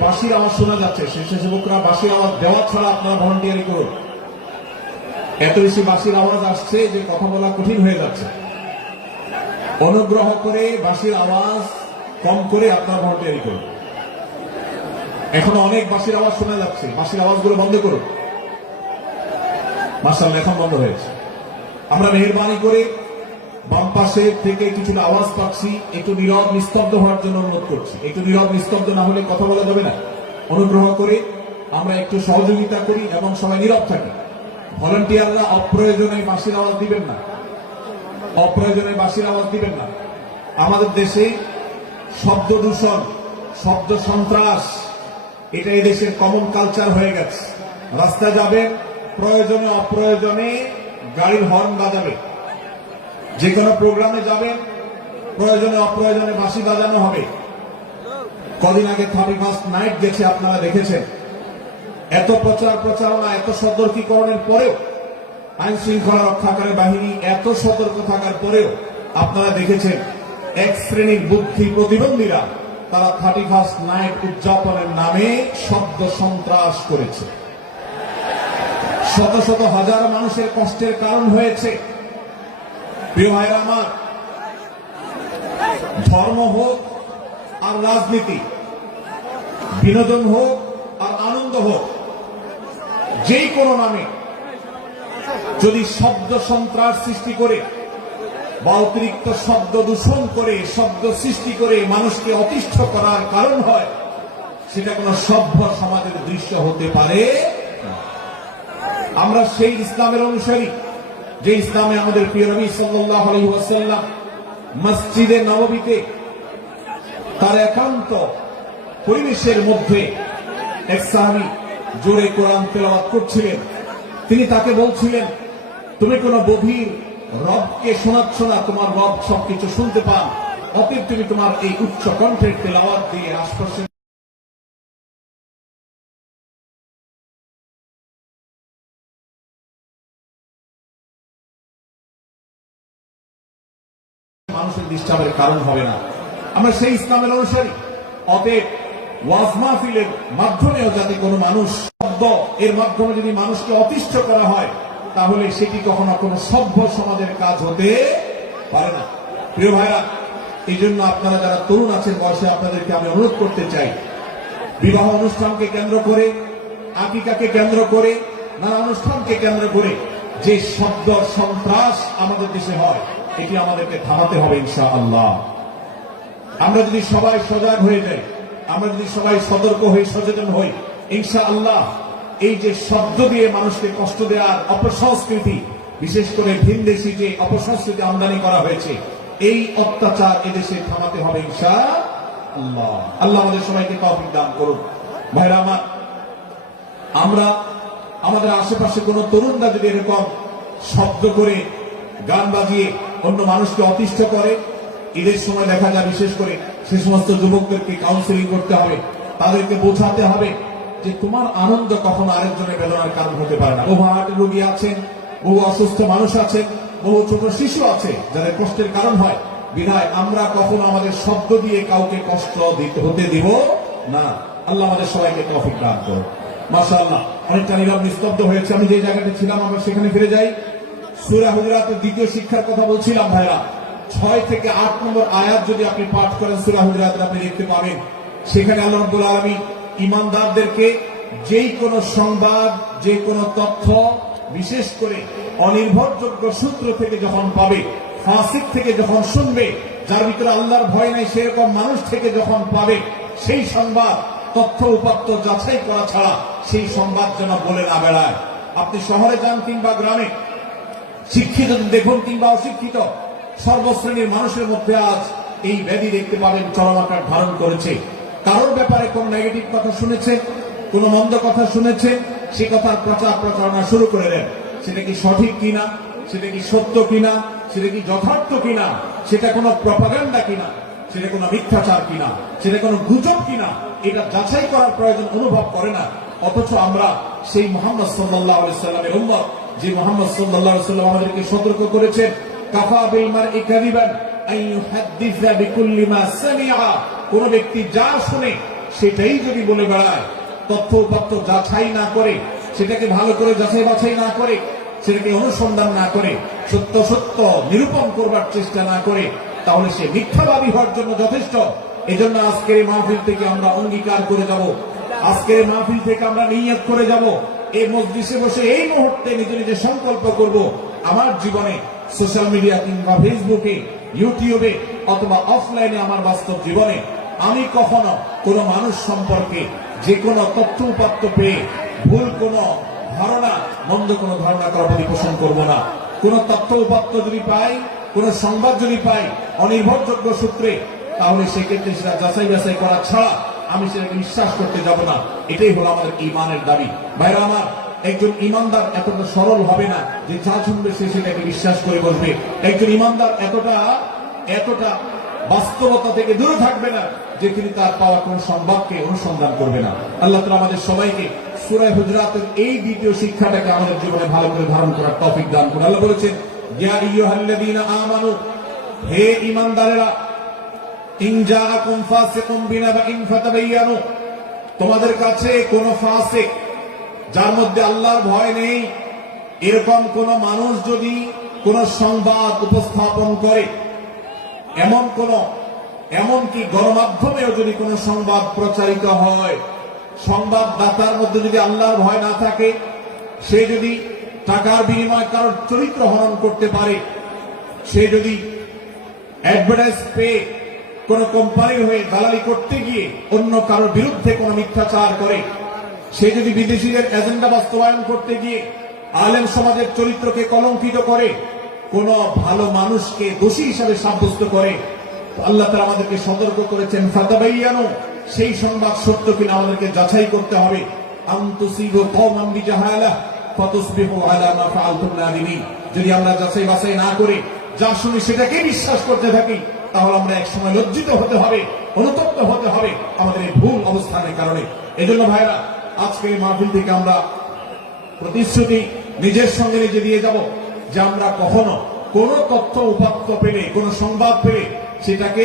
বাঁশির আওয়াজ শোনা যাচ্ছে। স্বেচ্ছাসেবকরা বাঁশির আওয়াজ দেওয়া ছাড়া আপনারা ভলান্টিয়ারি করুন। এত বেশি বাঁশির আওয়াজ আসছে যে কথা বলা কঠিন হয়ে যাচ্ছে। অনুগ্রহ করে বাঁশির আওয়াজ কম করে আপনারা ভলান্টিয়ারি করুন। এখনো অনেক বাঁশির আওয়াজ শোনা যাচ্ছে, বাঁশির আওয়াজগুলো বন্ধ করুন। মাশাআল্লাহ, এখন বন্ধ হয়েছে। আমরা মেহেরবানি করে বাম পাশে থেকে কিছুটা আওয়াজ পাচ্ছি, একটু নীরব নিস্তব্ধ হওয়ার জন্য অনুরোধ করছি। একটু নীরব নিস্তব্ধ না হলে কথা বলা যাবে না। অনুগ্রহ করে আমরা একটু সহযোগিতা করি এবং সবাই নীরব থাকি। ভলান্টিয়াররা অপ্রয়োজনে বাঁশির আওয়াজ দিবেন না, অপ্রয়োজনে বাঁশির আওয়াজ দিবেন না। আমাদের দেশে শব্দ দূষণ, শব্দ সন্ত্রাস, এটা এই দেশের কমন কালচার হয়ে গেছে। রাস্তায় যাবে, প্রয়োজনে অপ্রয়োজনে গাড়ির হর্ন বাজাবে, যে কোনো প্রোগ্রামে যাবেন প্রয়োজনে অপ্রয়োজনে বাঁশি বাজানো হবে। কদিন আগে 31st নাইট গেছে, আপনারা দেখেছেন। এত প্রচারণা, এত সতর্কীকরণের পরেও, আইন শৃঙ্খলা রক্ষাকারী বাহিনী এত সতর্ক থাকার পরেও আপনারা দেখেছেন এক শ্রেণীর বুদ্ধি প্রতিবন্ধীরা তারা 31st নাইট উদযাপনের নামে শব্দ সন্ত্রাস করেছে। শত শত হাজার মানুষের কষ্টের কারণ হয়েছে। প্রিয় ভাইরা আমার, ধর্ম হোক আর রাজনীতি, বিনোদন হোক আর আনন্দ হোক, যেই কোনো নামে যদি শব্দ সন্ত্রাস সৃষ্টি করে বা অতিরিক্ত শব্দ দূষণ করে, শব্দ সৃষ্টি করে মানুষকে অতিষ্ঠ করার কারণ হয়, সেটা কোন সভ্য সমাজের দৃশ্য হতে পারে না। আমরা সেই ইসলামের অনুসারী যে ইসলামে আমাদের প্রিয় নবী সাল্লাল্লাহু আলাইহি ওয়াসাল্লাম মসজিদে নববীতে তার একান্ত পরিবেশের মধ্যে এক সাহাবী জোরে কোরআন তেলাওয়াত করছিলেন। তিনি তাকে বলছিলেন, তুমি কোন বধির রবকে শোনাচ্ছ না, তোমার রব সবকিছু শুনতে পান, অতএব তুমি তোমার এই উচ্চ কণ্ঠের তেলাওয়াত দিয়ে আশপাশে মানুষের ডিস্টার্বের কারণ হবে না। আমরা সেই ইসলামের অনুসারী। অতএব ওয়াজ মাহফিলের মাধ্যমেও যাতে কোনো মানুষ শব্দ এর মাধ্যমে যদি মানুষকে অতিষ্ঠ করা হয়, তাহলে সেটি কখনো কোনো সভ্য সমাজের কাজ হতে পারে না। প্রিয় ভাইরা, এই জন্য আপনারা যারা তরুণ আছেন বয়সে, আপনাদেরকে আমি অনুরোধ করতে চাই, বিবাহ অনুষ্ঠানকে কেন্দ্র করে, আকিকাকে কেন্দ্র করে, নানা অনুষ্ঠানকে কেন্দ্র করে যে শব্দ সন্ত্রাস আমাদের দেশে হয়, এটি আমাদেরকে থামাতে হবে ইনশাআল্লাহ। আমরা যদি সবাই সজাগ হয়ে যাই, আমরা যদি সবাই সতর্ক হই, সচেতন হই, ইনশাআল্লাহ এই যে শব্দ দিয়ে মানুষকে কষ্ট দেওয়ার অপসংস্কৃতি, বিশেষ করে ভিনদেশী যে অপসংস্কৃতি আমদানি করা হয়েছে, এই অত্যাচার এদেশে থামাতে হবে ইনশাআল্লাহ। আল্লাহ আমাদের সবাইকে তৌফিক দান করুন। ভাইরা আমার, আমরা আমাদের আশেপাশে কোন তরুণরা যদি এরকম শব্দ করে, গান বাজিয়ে অন্য মানুষকে অতিষ্ঠ করে, ঈদের সময় দেখা যায় বিশেষ করে সে সমস্ত যুবকদেরকে কাউন্সিলিং করতে হবে, তাদেরকে বোঝাতে হবে যে তোমার আনন্দ কখনো আরেকজনের বেদনার কারণ হতে পারে না। বহু হার্টের রোগী আছেন, বহু অসুস্থ মানুষ আছেন, বহু ছোট শিশু আছে যাদের কষ্টের কারণ হয়। বিধায় আমরা কখনো আমাদের শব্দ দিয়ে কাউকে কষ্ট হতে দিব না। আল্লাহ আমাদের সবাইকে তৌফিক দান করুন। মাশাআল্লাহ, অনেকটা নীরব নিস্তব্ধ হয়েছে। আমি যে জায়গাতে ছিলাম আমরা সেখানে ফিরে যাই। সূরা হুজুরাতের দ্বিতীয় শিক্ষার কথা বলছিলাম ভাইরা। 6 থেকে 8 নম্বর আয়াত যদি আপনি পাঠ করেন সূরা হুজুরাতের, আপনি দেখতে পাবেন সেখানে আল্লাহ রাব্বুল আলামিন ঈমানদারদেরকে যেই কোন সংবাদ, যে কোন তথ্য, বিশেষ করে অনির্ভরযোগ্য সূত্র থেকে যখন পাবে, ফাসিক থেকে যখন শুনবে, যার ভিতরে আল্লাহর ভয় নাই সেরকম মানুষ থেকে যখন পাবে, সেই সংবাদ তথ্য উপাত্ত যাচাই করা ছাড়া সেই সংবাদ যেন বলে না বেড়ায়। আপনি শহরে যান কিংবা গ্রামে, শিক্ষিত দেখুন কিংবা অশিক্ষিত, সর্বশ্রেণীর মানুষের মধ্যে আজ এই ব্যাধি দেখতে পাবেন চরমাকার ধারণ করেছে। কারোর ব্যাপারে কোন নেগেটিভ কথা শুনেছে, কোন মন্দ কথা শুনেছে, সে কথার প্রচারণা শুরু করে দেন। সেটা কি সঠিক কিনা, সেটা কি সত্য কিনা, সেটা কি যথার্থ কিনা, সেটা কোনো প্রপাগান্ডা কিনা, সেটা কোনো মিথ্যাচার কিনা, সেটা কোনো গুজব কিনা, এটা যাচাই করার প্রয়োজন অনুভব করে না। অথচ আমরা সেই মুহাম্মদ সাল্লাল্লাহু আলাইহি সাল্লামের উম্মত, যে মুহাম্মদ সাল্লাল্লাহু আলাইহি সাল্লাম আমাদেরকে সতর্ক করেছেন, কাফা বিল মারই কাযিবান আন ইউহাদ্দিসা বিকুল্লি মা সামিআ, কোন ব্যক্তি যা শুনে সেটাই যদি বলে বেড়ায়, তথ্য উপাত্ত যাচাই না করে, সেটাকে ভালো করে যাচাই বাছাই না করে, সেটাকে অনুসন্ধান না করে, সত্য সত্য নিরূপণ করবার চেষ্টা না করে, তাহলে সে মিথ্যাবাদী হওয়ার জন্য যথেষ্ট। এজন্য আজকের এই মাহফিল থেকে আমরা অঙ্গীকার করে যাব, আজকের মাহফিল থেকে আমরা নিয়ত করে যাব, এই মজলিসে বসে এই মুহূর্তে নিজে নিজে সংকল্প করব, আমার জীবনে সোশ্যাল মিডিয়া কিংবা ফেসবুকে, ইউটিউবে অথবা অফলাইনে আমার বাস্তব জীবনে আমি কখনো কোনো মানুষ সম্পর্কে যে কোনো তথ্য উপাত্ত পেয়ে ভুল কোনো ধারণা, মন্দ কোনো ধারণা করার প্রতি পোষণ করবো না। কোন তথ্য উপাত্ত যদি পাই, কোন সংবাদ যদি পাই অনির্ভরযোগ্য সূত্রে, তাহলে সেক্ষেত্রে সেটা যাচাই বাছাই করা ছাড়া আমি সেটাকে বিশ্বাস করতে যাব না। এটাই হলো আমাদের ঈমানের দাবি। ভাইরা আমার, একজন ইমানদার এতটা সরল হবে না যে যা শুনবে সে সেটাকে বিশ্বাস করে বসবে। একজন ইমানদার এতটা বাস্তবতা থেকে দূরে থাকবে না যে তিনি তার পাওয়া কোন সংবাদকে অনুসন্ধান করবে না। আল্লাহ তাআলা আমাদের সবাইকে সূরা হুজুরাতের এই দ্বিতীয় শিক্ষাটাকে আমাদের জীবনে ভালো করে ধারণ করার তৌফিক দান করুন। আল্লাহ বলেছেন, ইয়া আইয়ুহাল্লাযীনা আমানু, হে ঈমানদারেরা, ইন জাআকুম ফাসিকুম বিনাবাইন ফাতাবায়ানু, তোমাদের কাছে কোন ফাসিক, যার মধ্যে আল্লাহর ভয় নেই, এরকম কোন মানুষ যদি কোন সংবাদ উপস্থাপন করে, এমনকি গণমাধ্যমেও যদি কোন সংবাদ প্রচারিত হয়, সংবাদদাতার মধ্যে যদি আল্লাহর ভয় না থাকে, সে যদি টাকার বিনিময়ে কারোর চরিত্র হনন করতে পারে, সে যদি অ্যাডভার্টাইজ পেয়ে কোন কোম্পানির হয়ে দালালি করতে গিয়ে অন্য কারোর বিরুদ্ধে কোন মিথ্যাচার করে, সে যদি বিদেশিদের এজেন্ডা বাস্তবায়ন করতে গিয়ে আলেম সমাজের চরিত্রকে কলঙ্কিত করে, কোন ভালো মানুষকে দোষী হিসাবে সাব্যস্ত করে, আল্লাহ তাআলা আমাদেরকে সতর্ক করেছেন, ফাতাবায়ানু, সেই সংবাদ সত্য কিনা আমাদেরকে যাচাই করতে হবে। আন তুসিবু কওমান বিজাহালাহ ফাতুসবিহু আলা মা ফাআলতুম নাদিমিন। যদি আমরা যাচাই বাছাই না করে যা শুনি সেটাকে বিশ্বাস করতে থাকি, তাহলে আমরা একসময় লজ্জিত হতে হবে, অনুতপ্ত হতে হবে আমাদের এই ভুল অবস্থানের কারণে। এজন্য ভাইরা, আজকে এই মাহফিল থেকে আমরা প্রতিশ্রুতি নিজের সঙ্গে নিজে দিয়ে যাব যে আমরা কখনো কোন তথ্য উপাত্ত পেলে, কোন সংবাদ পেলে, সেটাকে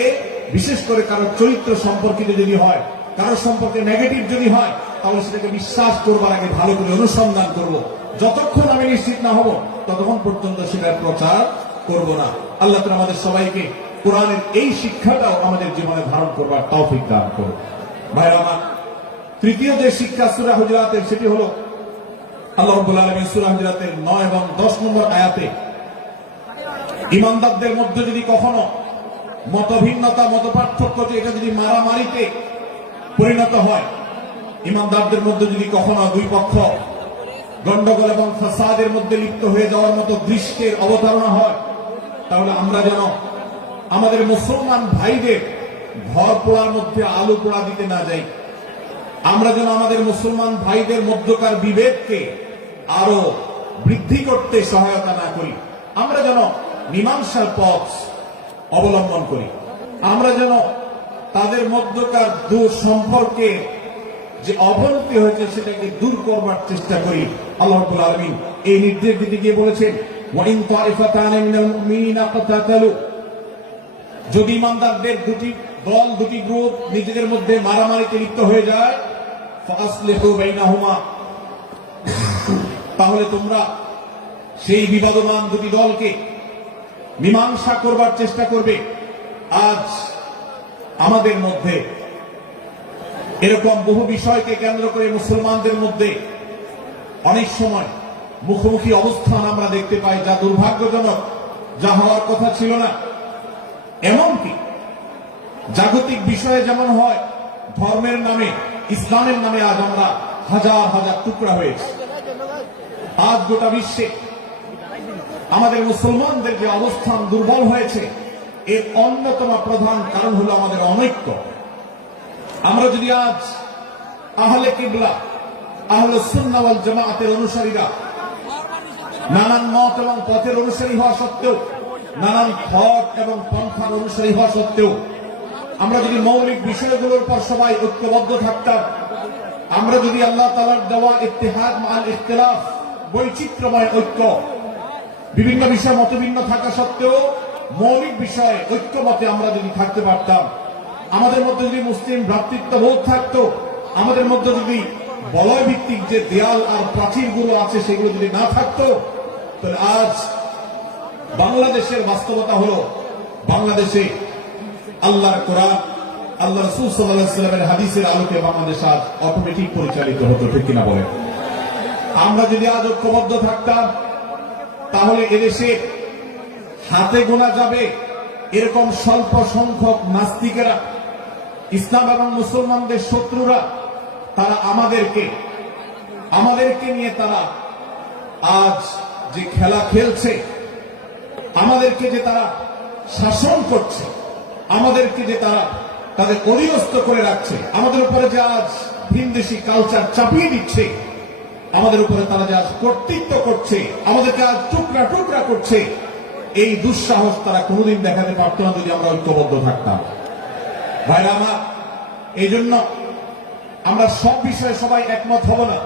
বিশেষ করে কারোর চরিত্র সম্পর্কিত যদি হয়, কারোর সম্পর্কে নেগেটিভ যদি হয়, তাহলে সেটাকে বিশ্বাস করবার আগে ভালো করে অনুসন্ধান করব। যতক্ষণ আমি নিশ্চিত না হব ততক্ষণ পর্যন্ত সেটার প্রচার করব না। আল্লাহ তাআলা আমাদের সবাইকে কোরআনের এই শিক্ষাটাও আমাদের জীবনে ধারণ করবার তৌফিক দান করুন। ভাইরা আমার, তৃতীয় যে শিক্ষা সূরা হুজুরাতের, সেটি হলো আল্লাহ রাব্বুল আলামিন সূরা হুজুরাতের 9 এবং 10 নম্বর আয়াতে ঈমানদারদের মধ্যে যদি কখনো মতভিন্নতা, মতপার্থক্য, এটা যদি মারামারিতে পরিণত হয়, ঈমানদারদের মধ্যে যদি কখনো দুই পক্ষ গন্ডগোল এবং ফাসাদের মধ্যে লিপ্ত হয়ে যাওয়ার মতো দৃশ্যের অবতারণা হয়, তাহলে আমরা যেন আমাদের মুসলমান ভাইদের ঘর পোড়ার মধ্যে আলু পোড়া দিতে না যাই। আমরা যেন আমাদের মুসলমান ভাইদের মধ্যকার বিভেদকে আরো বৃদ্ধি করতে সহায়তা না করি। আমরা যেন মীমাংসার পথ অবলম্বন করি। আমরা যেন তাদের মধ্যকার সম্পর্কে যে অবনতি হয়েছে সেটাকে দূর করবার চেষ্টা করি। আল্লাহ রাব্বুল আলামিন এই নির্দেশ দিতে গিয়ে বলেছেন, ওয়া ইন তাইফাতানি মিনাল মুমিনিনা ইকতাতালু, যদি ইমানদারদের দুটি দল, দুটি গ্রুপ নিজেদের মধ্যে মারামারিতে লিপ্ত হয়ে যায়, ফাসলিহু বাইনাহুমা, তাহলে তোমরা সেই বিবাদমান দুটি দলকে মীমাংসা করবার চেষ্টা করবে। আজ আমাদের মধ্যে এরকম বহু বিষয়কে কেন্দ্র করে মুসলমানদের মধ্যে অনেক সময় মুখোমুখি অবস্থান আমরা দেখতে পাই, যা দুর্ভাগ্যজনক, যা হওয়ার কথা ছিল না। এমনকি জাগতিক বিষয়ে যেমন হয়, ধর্মের নামে, ইসলামের নামে আজ আমরা হাজার হাজার টুকরা হয়েছি। আজ গোটা বিশ্বে আমাদের মুসলমানদের যে অবস্থান দুর্বল হয়েছে, এর অন্যতম প্রধান কারণ হলো আমাদের অনৈক্য। আমরা যদি আজ আহলে কিবলা, আহলে সুন্নাহ ওয়াল জামাআতের অনুসারীরা নানান মত এবং পথের অনুসারী হওয়া সত্ত্বেও, নানান পথ এবং পন্থার অনুসারী হওয়া সত্ত্বেও, আমরা যদি মৌলিক বিষয়গুলোর পর সবাই ঐক্যবদ্ধ থাকতাম, আমরা যদি আল্লাহ তাআলার দেওয়া ইত্তিহাদ মাআল ইখতিলাফ, বৈচিত্র্যময় ঐক্য, বিভিন্ন বিষয় মতভিন্ন থাকা সত্ত্বেও মৌলিক বিষয়ে ঐক্যমতে আমরা যদি থাকতে পারতাম, আমাদের মধ্যে যদি মুসলিম ভ্রাতৃত্ববোধ থাকতো, আমাদের মধ্যে যদি বলয় ভিত্তিক যে দেয়াল আর প্রাচীরগুলো আছে সেগুলো যদি না থাকতো, তাহলে আজ বাংলাদেশের বাস্তবতা হলো, বাংলাদেশে আল্লাহর কোরআন, আল্লাহ রাসূল সাল্লাল্লাহু আলাইহি ওয়াসাল্লামের হাদিসের আলোকে বাংলাদেশ আজ অটোমেটিক পরিচালিত হতো, ঠিক কিনা বলেন? আমরা যদি আজ ঐক্যবদ্ধ থাকতাম, তাহলে এদেশে হাতে গোনা যাবে এরকম স্বল্প সংখ্যক নাস্তিকেরা, ইসলাম এবং মুসলমানদের শত্রুরা, তারা আমাদেরকে নিয়ে তারা আজ যে খেলা খেলছে, আমাদেরকে যে তারা শাসন করছে, আমাদেরকে যে তারা তাদের অধীনস্থ করে রাখছে, আমাদের উপরে যে আজ ভিনদেশি কালচার চাপিয়ে দিচ্ছে, আমাদের উপরে তারা যে আজ কর্তৃত্ব করছে, আমাদেরকে আজ টুকরা টুকরা করছে, এই দুঃসাহস তারা কোনোদিন দেখাতে পারত না যদি আমরা ঐক্যবদ্ধ থাকতাম। ভাইরা আমার, এই জন্য আমরা সব বিষয়ে সবাই একমত হব না।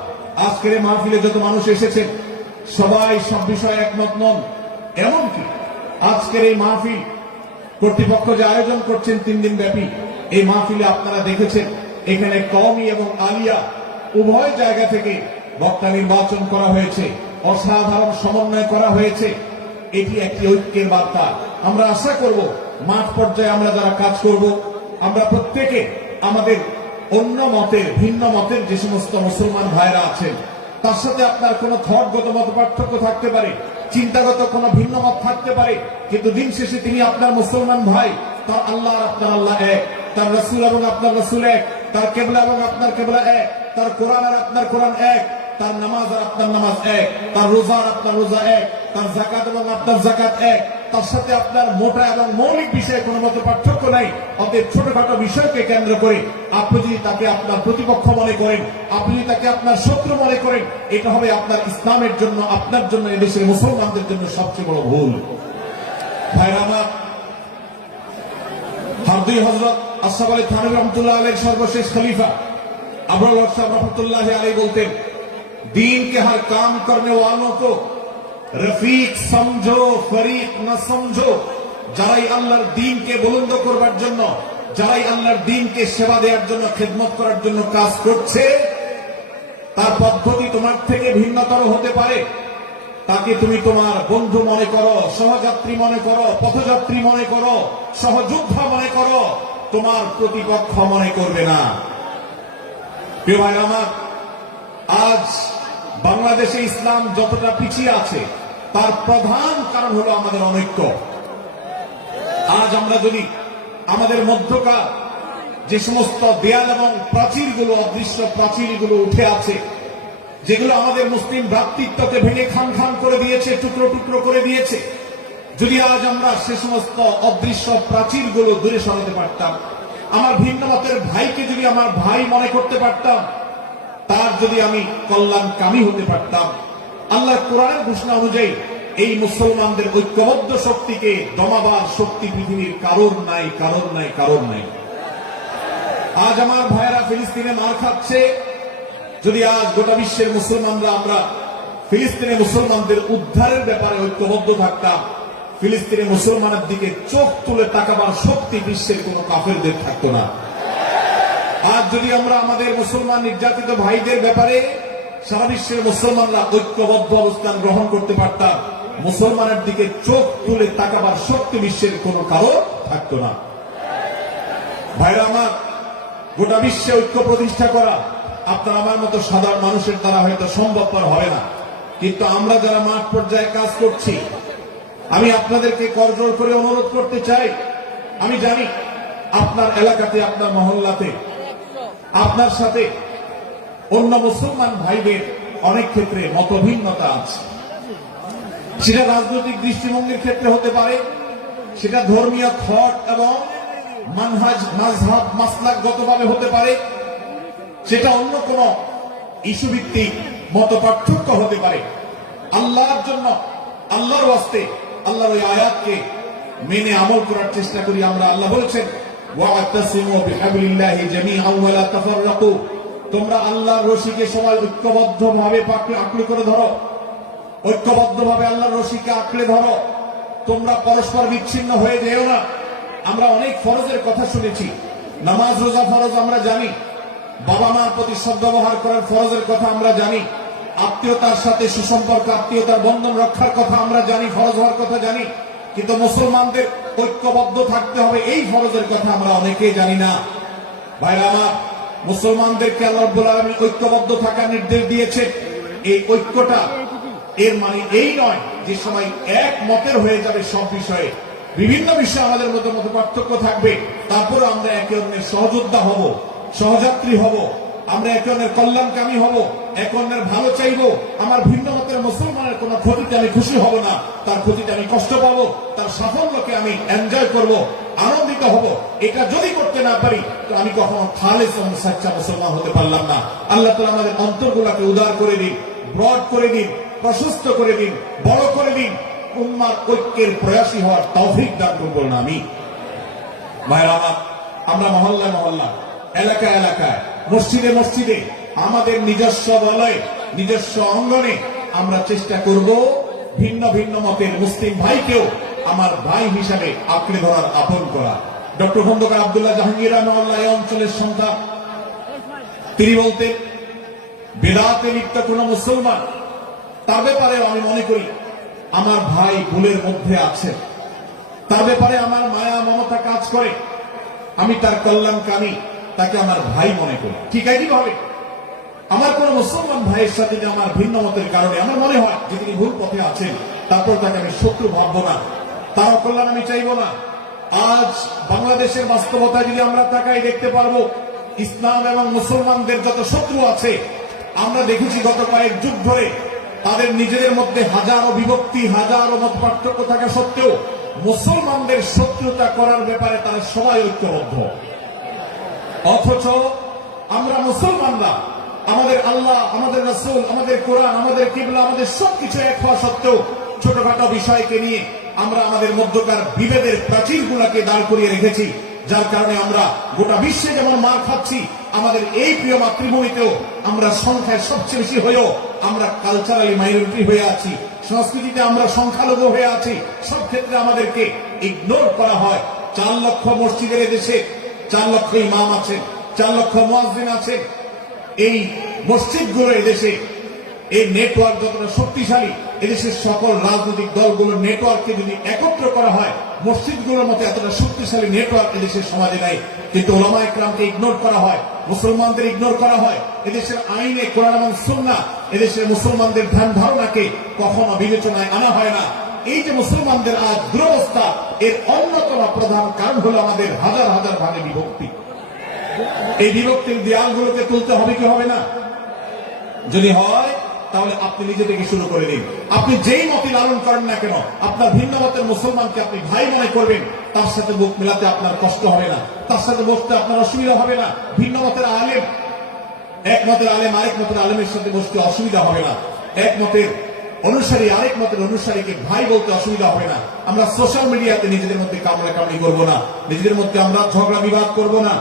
আজকের এই মাহফিলে যত মানুষ এসেছেন সবাই সব বিষয়ে একমত নন। এমনকি আজকের এই মাহফিল কর্তৃপক্ষ যে আয়োজন করছেন 3 দিন ব্যাপী, এই মাহফিলে আপনারা দেখেছেন এখানে কওমি এবং আলিয়া উভয় জায়গা থেকে বক্তা নির্বাচন করা হয়েছে, অসাধারণ সমন্বয় করা হয়েছে। এটি একটি ঐক্যের বার্তা। আমরা আশা করব মাঠ পর্যায়ে আমরা যারা কাজ করব, আমরা প্রত্যেকে আমাদের অন্য মতের, ভিন্ন মতের যে সমস্ত মুসলমান ভাইরা আছেন, তার সাথে আপনার কোন থটগত মত পার্থক্য থাকতে পারে, চিন্তাগত কোন ভিন্ন মত থাকতে পারে, কিন্তু দিন শেষে তিনি আপনার মুসলমান ভাই। তার আল্লাহ আর আপনার আল্লাহ এক, তার রসুল এবং আপনার রসুল এক, তার কেবলা এবং আপনার কেবলা এক, তার কোরআন আর আপনার কোরআন এক, তার নামাজ আর আপনার নামাজ এক, তার রোজা আর আপনার রোজা এক, তার জাকাত এবং আপনার জাকাত এক। তার সাথে আপনার মোটা এবং মৌলিক বিষয়ে কোনো মতো পার্থক্য নাই। অতএব ছোটখাটো বিষয়কে কেন্দ্র করে আপনি যদি তাকে আপনার প্রতিপক্ষ মনে করেন, আপনি যদি তাকে আপনার শত্রু মনে করেন, এটা হবে আপনার ইসলামের জন্য, আপনার জন্য, এদেশের মুসলমানদের জন্য সবচেয়ে বড় ভুল। ভাইরা আমার, হারদুই হযরত আশরাফ আলী থানভী রহমাতুল্লাহ আলাইহির সর্বশেষ খলিফা আবুল হক সাহেব রহমাতুল্লাহ আলাইহি বলতেন, दीन के हर काम करने वालों को रफीक समझो, फरीक न समझो। যারাই আল্লাহর দ্বীনকে বুলন্দ করবার জন্য, যারাই আল্লাহর দ্বীনকে সেবা দেওয়ার জন্য, খেদমত করার জন্য কাজ করছে, তার পদ্ধতি তোমার থেকে ভিন্নতর হতে পারে। তাকে তুমি তোমার বন্ধু মনে করো, সহযাত্রী মনে করো, পথযাত্রী মনে করো, সহযোদ্ধা মনে করো, তোমার প্রতিপক্ষ মনে করবে না। প্রিয় ভাই আমার, আজ বাংলাদেশে ইসলাম যতটা পিছিয়ে আছে তার প্রধান কারণ হলো আমাদের অনৈক্য। আজ আমরা যদি আমাদের মধ্যকার যে সমস্ত দেয়াল এবং প্রাচীরগুলো, অদৃশ্য প্রাচীরগুলো উঠে আছে, যেগুলো আমাদের মুসলিম ভ্রাতৃত্বকে ভেঙে খান খান করে দিয়েছে, টুকরো টুকরো করে দিয়েছে, যদি আজ আমরা সে সমস্ত অদৃশ্য প্রাচীরগুলো দূরে সরাতে পারতাম, আমার ভিন্ন মতের ভাইকে যদি আমার ভাই মনে করতে পারতাম, তার যদি আমি কল্যাণকামী হতে পারতাম, আল্লাহ কোরআনের ঘোষণা অনুযায়ী এই মুসলমানদের ঐক্যবদ্ধ শক্তিকে দমাবার শক্তি পৃথিবীর কারোর নাই, কারোর নাই, কারোর নাই। আজ আমার ভাইয়েরা ফিলিস্তিনে মার খাচ্ছে, যদি আজ গোটা বিশ্বের মুসলমানরা আমরা ফিলিস্তিনে মুসলমানদের উদ্ধারের ব্যাপারে ঐক্যবদ্ধ থাকতাম, ফিলিস্তিনে মুসলমানের দিকে চোখ তুলে তাকাবার শক্তি বিশ্বের কোন কাফেরদের থাকতো না। আজ যদি আমরা আমাদের মুসলমান নির্যাতিত ভাইদের ব্যাপারে সারা বিশ্বের মুসলমানরা ঐক্যবদ্ধ অবস্থান গ্রহণ করতে পারতাম, মুসলমানের দিকে চোখ তুলে তাকাবার শক্তি বিশ্বের কোন কারো থাকতো না। ভাইরা আমার, গোটা বিশ্বে ঐক্য প্রতিষ্ঠা করা আপনার আমার মতো সাধারণ মানুষের দ্বারা হয়তো সম্ভবপর হবে না, কিন্তু আমরা যারা মাঠ পর্যায়ে কাজ করছি, আমি আপনাদেরকে করজোড় করে অনুরোধ করতে চাই। আমি জানি আপনার এলাকাতে, আপনার মহল্লাতে আপনার সাথে অন্য মুসলমান ভাইদের অনেক ক্ষেত্রে মতভিন্নতা আছে। সেটা রাজনৈতিক দৃষ্টিভঙ্গির ক্ষেত্রে হতে পারে, সেটা ধর্মীয় থট এবং মানহাজ, মাযহাব, মাসলাকগতভাবে হতে পারে, সেটা অন্য কোন ইস্যু ভিত্তিক মত পার্থক্য হতে পারে। আল্লাহর জন্য, আল্লাহর ওয়াস্তে, আল্লাহর ওই আয়াতকে মেনে আমল করার চেষ্টা করি আমরা। আল্লাহ বলেছেন, ওয়া'তাসিমু বিহাবলিল্লাহি জামিআন ওয়া লা তাফাররাকু, তোমরা আল্লাহর রশিকে সবাই ঐক্যবদ্ধভাবে আঁকড়ে করে ধরো, ঐক্যবদ্ধভাবে আল্লাহর রশিকে আঁকড়ে ধরো, তোমরা পরস্পর বিচ্ছিন্ন হয়ে যেও না। আমরা অনেক ফরজের কথা শুনেছি, নামাজ রোজা ফরজ আমরা জানি, বাবা মার প্রতি সদ্ব্যবহার করার ফরজের কথা আমরা জানি, আত্মীয়তার সাথে সুসম্পর্ক, আত্মীয়তার বন্ধন রক্ষার কথা আমরা জানি, ফরজ হওয়ার কথা জানি, কিন্তু মুসলমানদের ঐক্যবদ্ধ থাকতে হবে এই ফরজের কথা আমরা অনেকেই জানি না। ভাইরা আমার, মুসলমানদেরকে আল্লাহ রাব্বুল আলামিন ঐক্যবদ্ধ থাকার নির্দেশ দিয়েছে। এই ঐক্যটা এর মানে এই নয় যে সবাই এক মতের হয়ে যাবে সব বিষয়ে। বিভিন্ন বিষয়ে আমাদের মধ্যে মত পার্থক্য থাকবে, তারপরে আমরা একে অন্যের সহযোদ্ধা হব, সহযাত্রী হব, আমরা একে অন্যের কল্যাণকামী হব, একে অন্যের ভালো চাইব। আমার ভিন্ন মতের মুসলমানের কোন ক্ষতিতে আমি খুশি হব না, তার ক্ষতিতে আমি কষ্ট পাবো, তার সাফল্যকে আমি এনজয় করব, আনন্দিত আনন্দিত হব। এটা যদি করতে না পারি তো আমি কখনো খালেস এবং সাচ্চা মুসলমান হতে পারলাম না। আল্লাহ তাআলা আমাদের অন্তরগুলোকে উদার করে দিন, ব্রড করে দিন, প্রশস্ত করে দিন, বড় করে দিন, উম্মার ঐক্যের প্রয়াসী হওয়ার তৌফিক দান করুন। আমি ভাইরা আমার, আমরা মহল্লা মহল্লা, এলাকা এলাকায়, মসজিদে মসজিদে, আমাদের নিজস্ব বলয়ে, নিজস্ব অঙ্গনে আমরা চেষ্টা করব ভিন্ন ভিন্ন মতের মুসলিম ভাইকেও আমার ভাই হিসাবে আঁকড়ে ধরার, আপন করা। ডক্টর খন্দকার আব্দুল্লাহ জাহাঙ্গীর রাহমাহুল্লাহ এই অঞ্চলের সন্তান। তিনি বলতেন, বেদাতে লিপ্ত কোন মুসলমান, তার ব্যাপারে আমি মনে করি আমার ভাই ভুলের মধ্যে আছে, তার ব্যাপারে আমার মায়া মমতা কাজ করে, আমি তার কল্যাণকামী, তাকে আমার ভাই মনে করি। ঠিক একইভাবে আমার কোন মুসলমান ভাইয়ের সাথে যে আমার ভিন্ন মতের কারণে আমার মনে হয় যে তিনি ভুল পথে আছেন, তারপর তাকে আমি শত্রু ভাববো না, তার কল্যাণ আমি চাইবো না। আজ বাংলাদেশের বাস্তবতা যদি আমরা তাকাই, দেখতে পারবো ইসলাম এবং মুসলমানদের যত শত্রু আছে, আমরা দেখেছি গত কয়েক যুগ ধরে তাদের নিজেদের মধ্যে হাজারো বিভক্তি, হাজারো মত পার্থক্য থাকা সত্ত্বেও মুসলমানদের শত্রুতা করার ব্যাপারে তারা সবাই ঐক্যবদ্ধ। অথচ আমরা মুসলমানরা আমাদের আল্লাহ, আমাদের রাসূল, আমাদের কোরআন, আমাদের কিবলা, আমাদের সবকিছু এক হওয়া সত্ত্বেও ছোটখাটো বিষয়কে নিয়ে আমরা আমাদের মধ্যকার বিভেদের প্রাচীরগুলোকে দাঁড় করিয়ে রেখেছি, যার কারণে আমরা গোটা বিশ্বে যেমন মার খাচ্ছি, আমাদের এই প্রিয় মাতৃভূমিতেও আমরা সংখ্যায় সবচেয়ে বেশি হয়েও আমরা কালচারালি মাইনরিটি হয়ে আছি, সংস্কৃতিতে আমরা সংখ্যালঘু হয়ে আছি। সব ক্ষেত্রে আমাদেরকে ইগনোর করা হয়। 4 লক্ষ মসজিদের দেশে 4 লক্ষ ইমাম আছেন, 4 লক্ষ মুয়াজ্জিন আছেন। এই মসজিদগুলো এদেশে, এই নেটওয়ার্ক যতটা শক্তিশালী, এদেশের সকল রাজনৈতিক দলগুলোর নেটওয়ার্ককে যদি একত্র করা হয়, মসজিদগুলোর মতো এতটা শক্তিশালী নেটওয়ার্ক এদেশের সমাজে নাই। কিন্তু ওলামা ইকরামকে ইগনোর করা হয়, মুসলমানদের ইগনোর করা হয়। এদেশের আইনে কোরআন এবং সুন্নাহ, এদেশের মুসলমানদের ধ্যান ধারণাকে কখনো বিবেচনায় আনা হয় না। এই যে মুসলমানদের আজ দুরবস্থা, এর অন্যতম প্রধান কারণ হলো আমাদের হাজার হাজার ভাগে বিভক্তি। এই বিভক্তির দেয়ালগুলোকে তুলতে হবে কি হবে না? যদি হয় তাহলে আপনি নিজে থেকে শুরু করে দিন। আপনি যেই মতই লালন করেন না কেন, আপনার ভিন্ন মতের মুসলমানকে আপনি ভাই মনে করবেন, তার সাথে বুক মেলাতে আপনার কষ্ট হবে না, তার সাথে বসতে আপনার অসুবিধা হবে না। ভিন্ন মতের আলেম, এক মতের আলেম আরেক মতের আলেমের সাথে বসতে অসুবিধা হবে না। এক মতের অনুসারী আরেক মতের অনুসারীকে ভাই বলতে অসুবিধা হবে না। আমরা সোশ্যাল মিডিয়াতে নিজেদের মধ্যে কামড়াকামড়ি করবো না, নিজেদের মধ্যে আমরা ঝগড়া বিবাদ করবো না।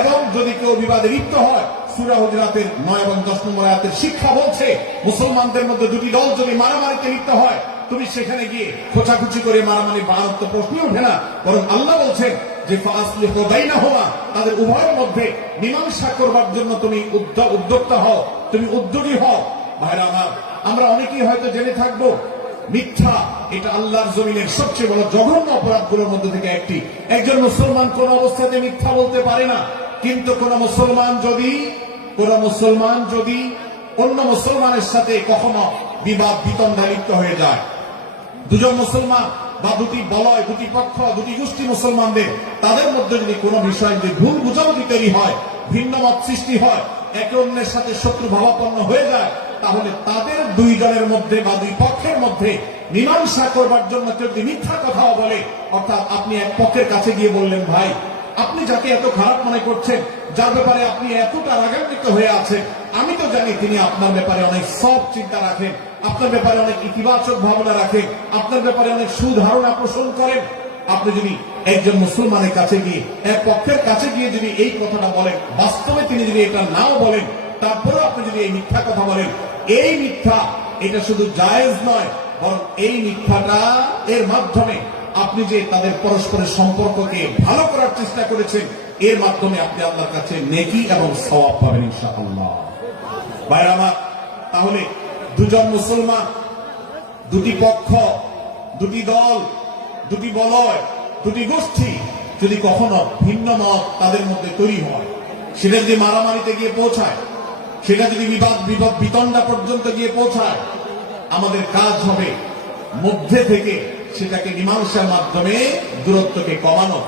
এবং যদি কেউ বিবাদে লিপ্ত হয়, সূরা হুজুরাতের 9 এবং 10 নম্বর আয়াতের শিক্ষা বলছে, মুসলমানদের মধ্যে দুটি দল যদি মারামারিতে লিপ্ত হয়, তুমি সেখানে গিয়ে খোঁচাখুচি করে মারামারি বাড়ানোর তো প্রশ্নই ওঠে না। বরং আল্লাহ বলছেন যে ফাসলিহু বাইনাহুমা, তাদের উভয়ের মধ্যে মীমাংসা করবার জন্য তুমি উদ্যোক্তা হও, তুমি উদ্যোগী হও। ভাইরা আমার, আমরা অনেকেই হয়তো জেনে থাকবো মিথ্যা এটা আল্লাহর জমিনের সবচেয়ে বড় জঘন্য অপরাধগুলোর মধ্যে থেকে একটি। একজন মুসলমান কোন অবস্থাতে মিথ্যা বলতে পারে না, কিন্তু কোন মুসলমান যদি অন্য মুসলমানের সাথে কখনো বিবাদ বিতণ্ডা লিপ্ত হয়ে যায়, দুজন মুসলমান বা দুটি বলয়, দুটি পক্ষ, দুটি গোষ্ঠী মুসলমানদের, তাদের মধ্যে যদি কোনো বিষয় যদি ভুল বুঝাবুঝি তৈরি হয়, ভিন্ন মত সৃষ্টি হয়, একে অন্যের সাথে শত্রু ভাবাপন্ন হয়ে যায়, তাহলে তাদের দুই দলের মধ্যে বা দুই পক্ষের মধ্যে মীমাংসা করবার জন্য যদি মিথ্যা কথাও বলে, অর্থাৎ আপনি এক পক্ষের কাছে গিয়ে বললেন, ভাই আপনি যাকে এত খারাপ মনে করছেন, যার ব্যাপারে আপনি এতটা রাগান্বিত হয়ে আছেন, আমি তো জানি তিনি আপনার ব্যাপারে অনেক সব চিন্তা রাখেন, আপনার ব্যাপারে অনেক ইতিবাচক ভাবনা রাখেন, আপনার ব্যাপারে অনেক সুধারণা পোষণ করেন। আপনি যদি একজন মুসলমানের কাছে গিয়ে, এক পক্ষের কাছে গিয়ে যদি এই কথাটা বলেন, বাস্তবে তিনি যদি এটা নাও বলেন, তারপরেও আপনি যদি এই মিথ্যা কথা বলেন, এই মিথ্যা এটা শুধু জায়েজ নয়, বরং এই মিথ্যাটা এর মাধ্যমে আপনি যে তাদের পরস্পরের সম্পর্ককে ভালো করার চেষ্টা করেছেন, এর মাধ্যমে আপনি আল্লাহর কাছে নেকি এবং সওয়াব পাবেন ইনশাআল্লাহ। ভাইরা আমার, তাহলে দুজন মুসলমান, দুটি পক্ষ, দুটি দল, দুটি বলয়, দুটি গোষ্ঠী যদি কখনো ভিন্ন মত তাদের মধ্যে তৈরি হয়, সেটা যদি মারামারিতে গিয়ে পৌঁছায়, সেটা যদি বিবাদ বিতণ্ডা পর্যন্ত গিয়ে পৌঁছায়, আমাদের কাজ হবে মধ্যে থেকে সেটাকে মীমাংসার মাধ্যমে দূরত্বকে কমানো।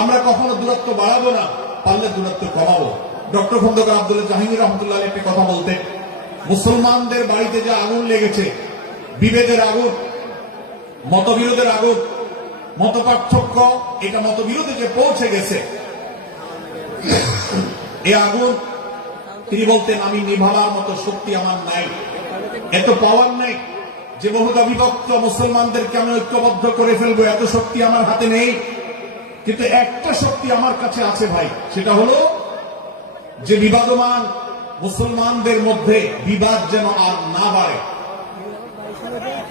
আমরা কখনো দূরত্ব বাড়াবো না, পারলে দূরত্ব কমাবো। ডক্টর খন্দকার আব্দুল্লাহ জাহাঙ্গীর রহমতুল্লাহ একটি কথা বলতেন, মুসলমানদের বাড়িতে যে আগুন লেগেছে, বিভেদের আগুন, মতবিরোধের আগুন, মতপার্থক্য, এটা মতবিরোধীকে পৌঁছে গেছে। এই আগুন, তিনি বলতেন আমি নিভাবার মতো শক্তি আমার নাই, এত পাওয়ার নাই যে বহুদা বিভক্ত মুসলমানদেরকে আমি ঐক্যবদ্ধ করে ফেলবো, এত শক্তি আমার হাতে নেই। কিন্তু একটা শক্তি আমার কাছে আছে ভাই, সেটা হলো যে বিবাদমান মুসলমানদের মধ্যে বিবাদ যেন আর না বাড়ে,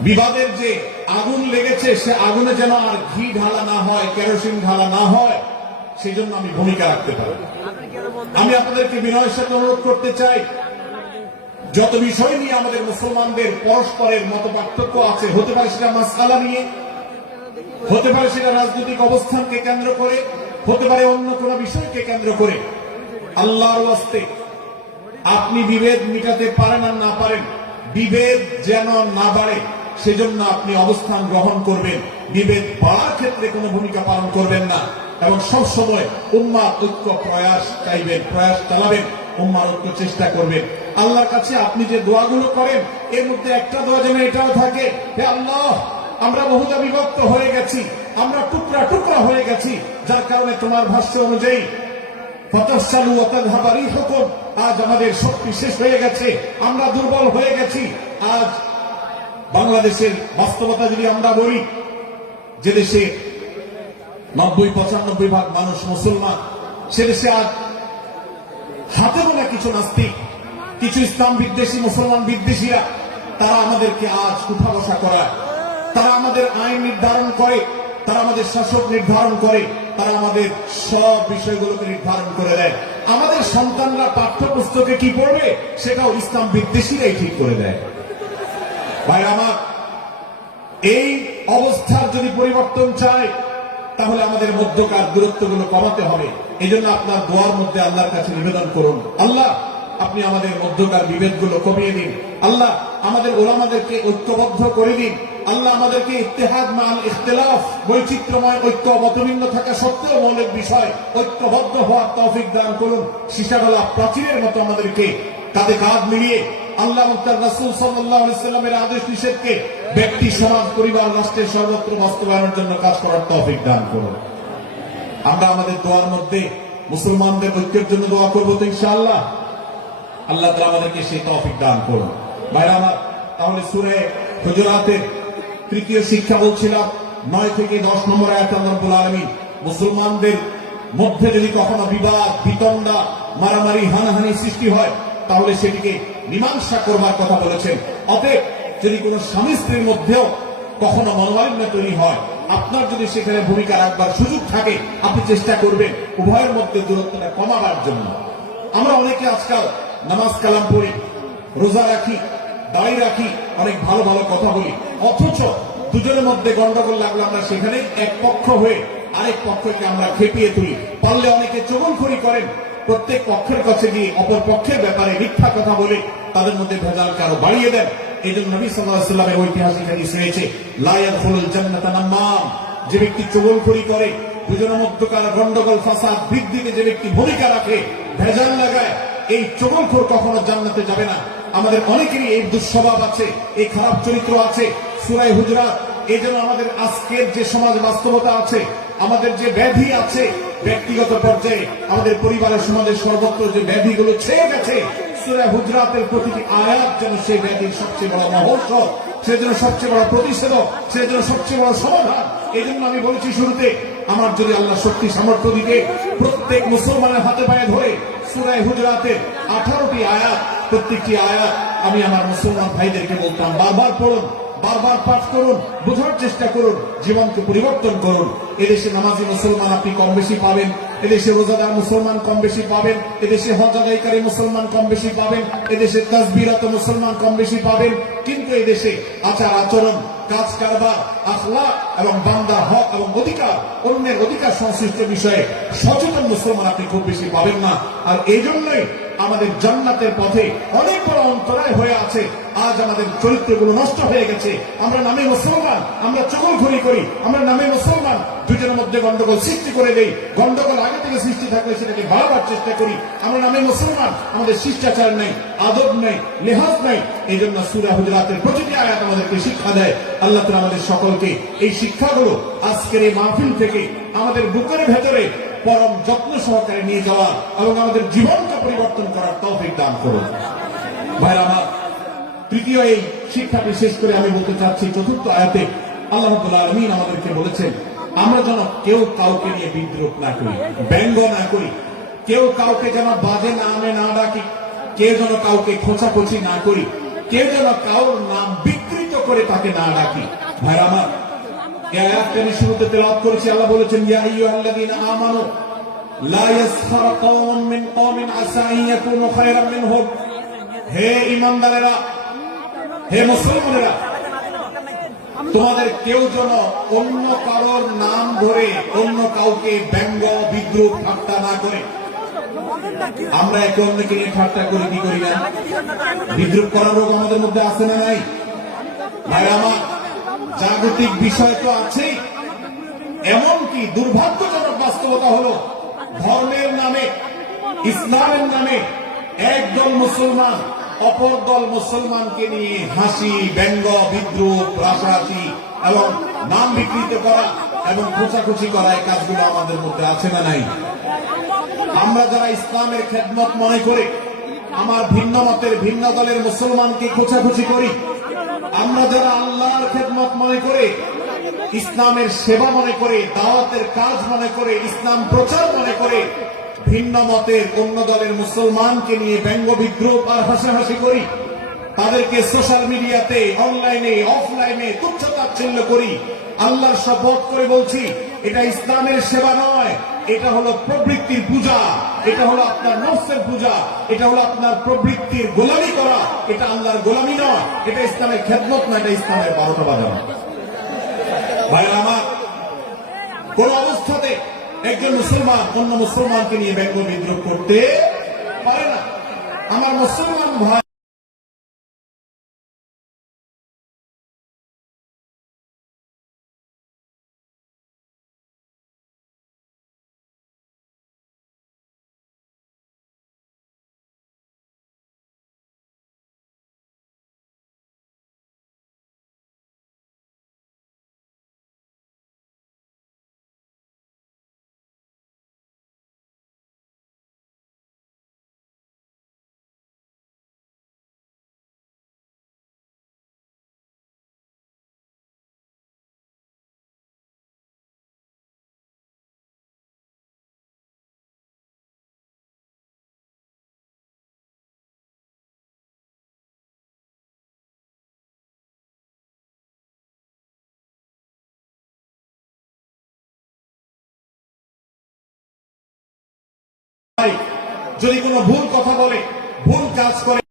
বিবাদের যে আগুন লেগেছে সে আগুনে যেন আর ঘি ঢালা না হয়, কেরোসিন ঢালা না হয়, সেই জন্য আমি ভূমিকা রাখতে পারি। আমি আপনাদেরকে বিনয়ের সাথে অনুরোধ করতে চাই, যত বিষয় নিয়ে আমাদের মুসলমানদের পরস্পরের মত পার্থক্য আছে, হতে পারে সেটা মাসআলা নিয়ে, হতে পারে সেটা রাজনৈতিক অবস্থানকে কেন্দ্র করে, হতে পারে অন্য কোন বিষয়কে কেন্দ্র করে, আল্লাহর ওয়াস্তে আপনি বিভেদ মিটাতে পারেন আর না পারেন, বিভেদ যেন না বাড়ে সেজন্য আপনি অবস্থান গ্রহণ করবেন, বিভেদ বাড়ার ক্ষেত্রে কোনো ভূমিকা পালন করবেন না, এবং সবসময় উম্মাহ ঐক্য প্রয়াস চাইবেন, প্রয়াস চালাবেন, উম্মাহ ঐক্য চেষ্টা করবেন। আল্লাহর কাছে আপনি যে দোয়াগুলো করেন এর মধ্যে একটা দোয়া যেন এটাও থাকে, হে আল্লাহ আমরা বহুদা বিভক্ত হয়ে গেছি, আমরা টুকরা টুকরা হয়ে গেছি, যার কারণে তোমার ভাষ্য অনুযায়ী ফতশালু ওয়া তাযহাবা রিহুকুম, আজ আমাদের শক্তি শেষ হয়ে গেছে, আমরা দুর্বল হয়ে গেছি। আজ বাংলাদেশের বাস্তবতা যদি আমরা বলি, যে দেশে 90-95 ভাগ মানুষ মুসলমান, সে দেশে আজ হাতে গোনা কিছু নাস্তিক, কিছু ইসলাম বিদ্বেষী, মুসলমান বিদ্বেষীরা, তারা আমাদেরকে আজ উঠা বসা করায়, তারা আমাদের আইন নির্ধারণ করে, তারা আমাদের শাসক নির্ধারণ করে, তারা আমাদের সব বিষয়গুলোকে নির্ধারণ করে দেয়। আমাদের সন্তানরা পাঠ্যপুস্তকে কি পড়বে সেটাও ইসলাম বিদ্বেষীরাই ঠিক করে দেয়। ভাই আমার, এই অবস্থার যদি পরিবর্তন চায় তাহলে আমাদের মধ্যকার দূরত্বগুলো কমাতে হবে। এই জন্য আপনার দোয়ার মধ্যে আল্লাহর কাছে নিবেদন করুন, আল্লাহ আপনি আমাদের মধ্যকার বিভেদগুলো কমিয়ে দিন, আল্লাহ আমাদের ওলামাদেরকে ঐক্যবদ্ধ করে দিন, আল্লাহ আমাদেরকে ইত্তেহাদ মাল ইখতিলাফ, বৈচিত্র্যময় ঐক্য, মতভিন্ন থাকা সত্ত্বেও মৌলিক বিষয় ঐক্যবদ্ধ হওয়ার তৌফিক দান করুন। সীসাডালা প্রাচীরের মতো আমাদেরকে কাঁধে কাঁধ মিলিয়ে আল্লাহ মুক্তার রাসূল সাল্লাল্লাহু আলাইহি সাল্লামের আদেশ নিষেধকে ব্যক্তি, সমাজ, পরিবার, রাষ্ট্রের সর্বত্র বাস্তবায়নের জন্য কাজ করার তৌফিক দান করুন। আমরা আমাদের দোয়ার মধ্যে মুসলমানদের ঐক্যের জন্য দোয়া করবো তো ইনশাআল্লাহ, আল্লাহ তাআলা আমাদেরকে সেই তৌফিক দান করুন। ভাইরা আমার, তাহলে সূরা হুজুরাতের তৃতীয় শিক্ষা বলছিলাম 9 থেকে 10 নম্বর আয়াতে আল্লাহ রাব্বুল আলামিন মুসলমানদের মধ্যে যদি কখনো বিবাদ, বিতণ্ডা, মারামারি, হানাহানি সৃষ্টি হয় তাহলে সেটিকে মীমাংসা করবার কথা বলেছেন। অতএব যদি কোনো স্বামী স্ত্রীর মধ্যেও কখনো মনোমালিন্য তৈরি হয়, আপনার যদি সেখানে ভূমিকা রাখবার সুযোগ থাকে, আপনি চেষ্টা করবেন উভয়ের মধ্যে দূরত্বটা কমাবার জন্য। আমরা অনেকে আজকাল নামাজ কালাম পড়ি, রোজা রাখি, দাড়ি রাখি, অনেক ভালো ভালো কথা বলি, অথচ দুজনের মধ্যে গন্ডগোল লাগলে আমরা সেখানে এক পক্ষ হয়ে আরেক পক্ষকে আমরা খেপিয়ে তুলি। পারলে অনেকে চগলখড়ি করেন, প্রত্যেক পক্ষের কাছে গিয়ে অপর পক্ষের ব্যাপারে মিথ্যা কথা বলে তাদের মধ্যে ভেজালকে আরো বাড়িয়ে দেন। এই জন্য নবী সাল্লাল্লাহু আলাইহি ওয়াসাল্লামের ঐতিহাসিক হাদিস রয়েছে, লা ইয়াদখুলুল জান্নাতা নাম্মাম, যে ব্যক্তি চগলখড়ি করে, দুজনের মধ্যকার গন্ডগোল ফাসাদ বৃদ্ধিতে যে ব্যক্তি ভূমিকা রাখে, ভেজাল লাগায়, এই চগলখোর কখনো জান্নাতে যাবে না। আমাদের অনেকেরই এই দুঃস্বভাব আছে, এই খারাপ চরিত্র আছে। সূরা হুজুরাত, এই জন্য আমাদের আজকের যে সমাজ বাস্তবতা আছে, আমাদের যে ব্যাধি আছে ব্যক্তিগত পর্যায়ে, আমাদের পরিবারের, সমাজের সর্বত্র যে ব্যাধিগুলো ছেয়ে গেছে, সূরা হুজুরাতের প্রতিটি আয়াত যেন সেই ব্যাধির সবচেয়ে বড় মহৌষধ, সেজন্য সবচেয়ে বড় প্রতিষেধক, সেজন্য সবচেয়ে বড় সমাধান। এই জন্য আমি বলেছি শুরুতে, আমার যদি আল্লাহ শক্তি সামর্থ্য দিতে, প্রত্যেক মুসলমানের হাতে পায়ে ধরে সূরা হুজুরাতের 18টি আয়াত, প্রত্যেকটি আয়াত আমি আমার মুসলমান ভাইদেরকে বলতাম, বারবার পড়ুন, বারবার পাঠ করুন, বোঝার চেষ্টা করুন, জীবনকে পরিবর্তন করুন। এদেশে নামাজি মুসলমান আপনি কম বেশি পাবেন, এদেশে রোজাদার মুসলমান কম বেশি পাবেন, এদেশে হজ আদায়কারী মুসলমান কম বেশি পাবেন, এদেশে তাসবিরত মুসলমান কম বেশি পাবেন, কিন্তু এদেশে আচার আচরণ, কাজ কারবার, আখলাক এবং বান্দার হক এবং অধিকার, অন্যের অধিকার সংশ্লিষ্ট বিষয়ে সচেতন মুসলমান আপনি খুব বেশি পাবেন না। আর এই জন্যই আমাদের জান্নাতের পথে অনেক বড় অন্তরায় হয়ে আছে। আজ আমাদের চরিত্রগুলো নষ্ট হয়ে গেছে। আমরা নামে মুসলমান, আমরা চগলখড়ি করি, আমরা নামে মুসলমান, দুজনের মধ্যে গন্ডগোল সৃষ্টি করে দেই। গন্ডগোল আগে থেকে সৃষ্টি থাকলে সেটাকে বাড়াবার চেষ্টা করি। আমরা নামে মুসলমান, আমাদের শিষ্টাচার নেই, আদব নেই, লেহাজ নেই। এই জন্য সূরা হুজুরাতের প্রতিটি আয়াত আমাদেরকে শিক্ষা দেয়। আল্লাহ তাআলা আমাদের সকলকে এই শিক্ষাগুলো আজকের এই মাহফিল থেকে আমাদের বুকের ভেতরে পরম যত্ন সহকারে নিয়ে যাওয়া এবং আমাদের জীবনকে পরিবর্তন করার তৌফিক দান করুন। ভাইরা আমার, তৃতীয় এই শিক্ষাটি শেষ করে আমি বলতে চাচ্ছি, চতুর্থ আয়াতে আল্লাহ রাব্বুল আলামিন আমাদেরকে বলেছেন আমরা যেন কেউ কাউকে নিয়ে বিদ্রুপ না করি, ব্যঙ্গ না করি, কেউ কাউকে যেন বাজে নামে না ডাকি, কেউ যেন কাউকে খোঁচাখুচি না করি, কেউ যেন কারোর নাম বিকৃত করে তাকে না ডাকি। ভাইরা আমার, এই আয়াতটি আমি শুরুতে তেলাওয়াত করেছি। আল্লাহ বলেছেন ইয়া আইয়ুহাল্লাযীনা আমানু লা ইয়াসখার কওমুম মিন কওমিন আসা আন ইয়াকুনু খায়রাম মিনহুম। হে ঈমানদারেরা, হে মুসলমানেরা, তোমাদের কেউ যেন অন্য কারোর নাম ধরে অন্য কাউকে ব্যঙ্গ বিদ্রুপ ঠাট্টা না করে। আমরা একে অন্যকে নিয়ে ঠাট্টা করি, কি করি না? বিদ্রুপ করার রোগ আমাদের মধ্যে আছে না নাই? ভাই আমার, জাগতিক বিষয় তো আছেই। এমনকি দুর্ভাগ্যজনক বাস্তবতা হলো ধর্মের নামে, ইসলামের নামে একদল মুসলমান অপর দল মুসলমানকে নিয়ে হাসি, ব্যঙ্গ, বিদ্রুপ, রাসারাসি এবং নাম বিকৃত করা এবং খোঁচাখুচি করা, এই কাজগুলো আমাদের মধ্যে আছে না নাই? আমরা যারা ইসলামের খেদমত মনে করে আমার ভিন্ন মতের ভিন্ন দলের মুসলমানকে খোঁচাখুচি করি, আমরা যারা আল্লাহর খেদমত মনে করে, ইসলামের সেবা মনে করে, দাওয়াতের কাজ মনে করে, ইসলাম প্রচার মনে করে ভিন্ন মতের অন্য দলের মুসলমানকে নিয়ে ব্যঙ্গ বিদ্রুপ আর হাসাহাসি করি, তাদেরকে সোশ্যাল মিডিয়াতে, অনলাইনে, অফলাইনে তুচ্ছ-তাচ্ছিল্য করি, আল্লাহর শপথ করে বলছি এটা ইসলামের সেবা নয়, এটা হলো প্রবৃত্তির পূজা, এটা হলো আপনার নফসের পূজা, এটা হলো আপনার প্রবৃত্তির গোলামি করা, এটা আল্লাহর গোলামি নয়, এটা ইসলামের খেদমত না, এটা ইসলামের 12টা বাজানো। ভাইরা আমার, কোন অবস্থাতে একজন মুসলমান অন্য মুসলমানকে নিয়ে ব্যঙ্গ বিদ্রুপ করতে পারে না। আমার মুসলমান ভাই যদি কোনো ভুল কথা বলে, ভুল কাজ করে,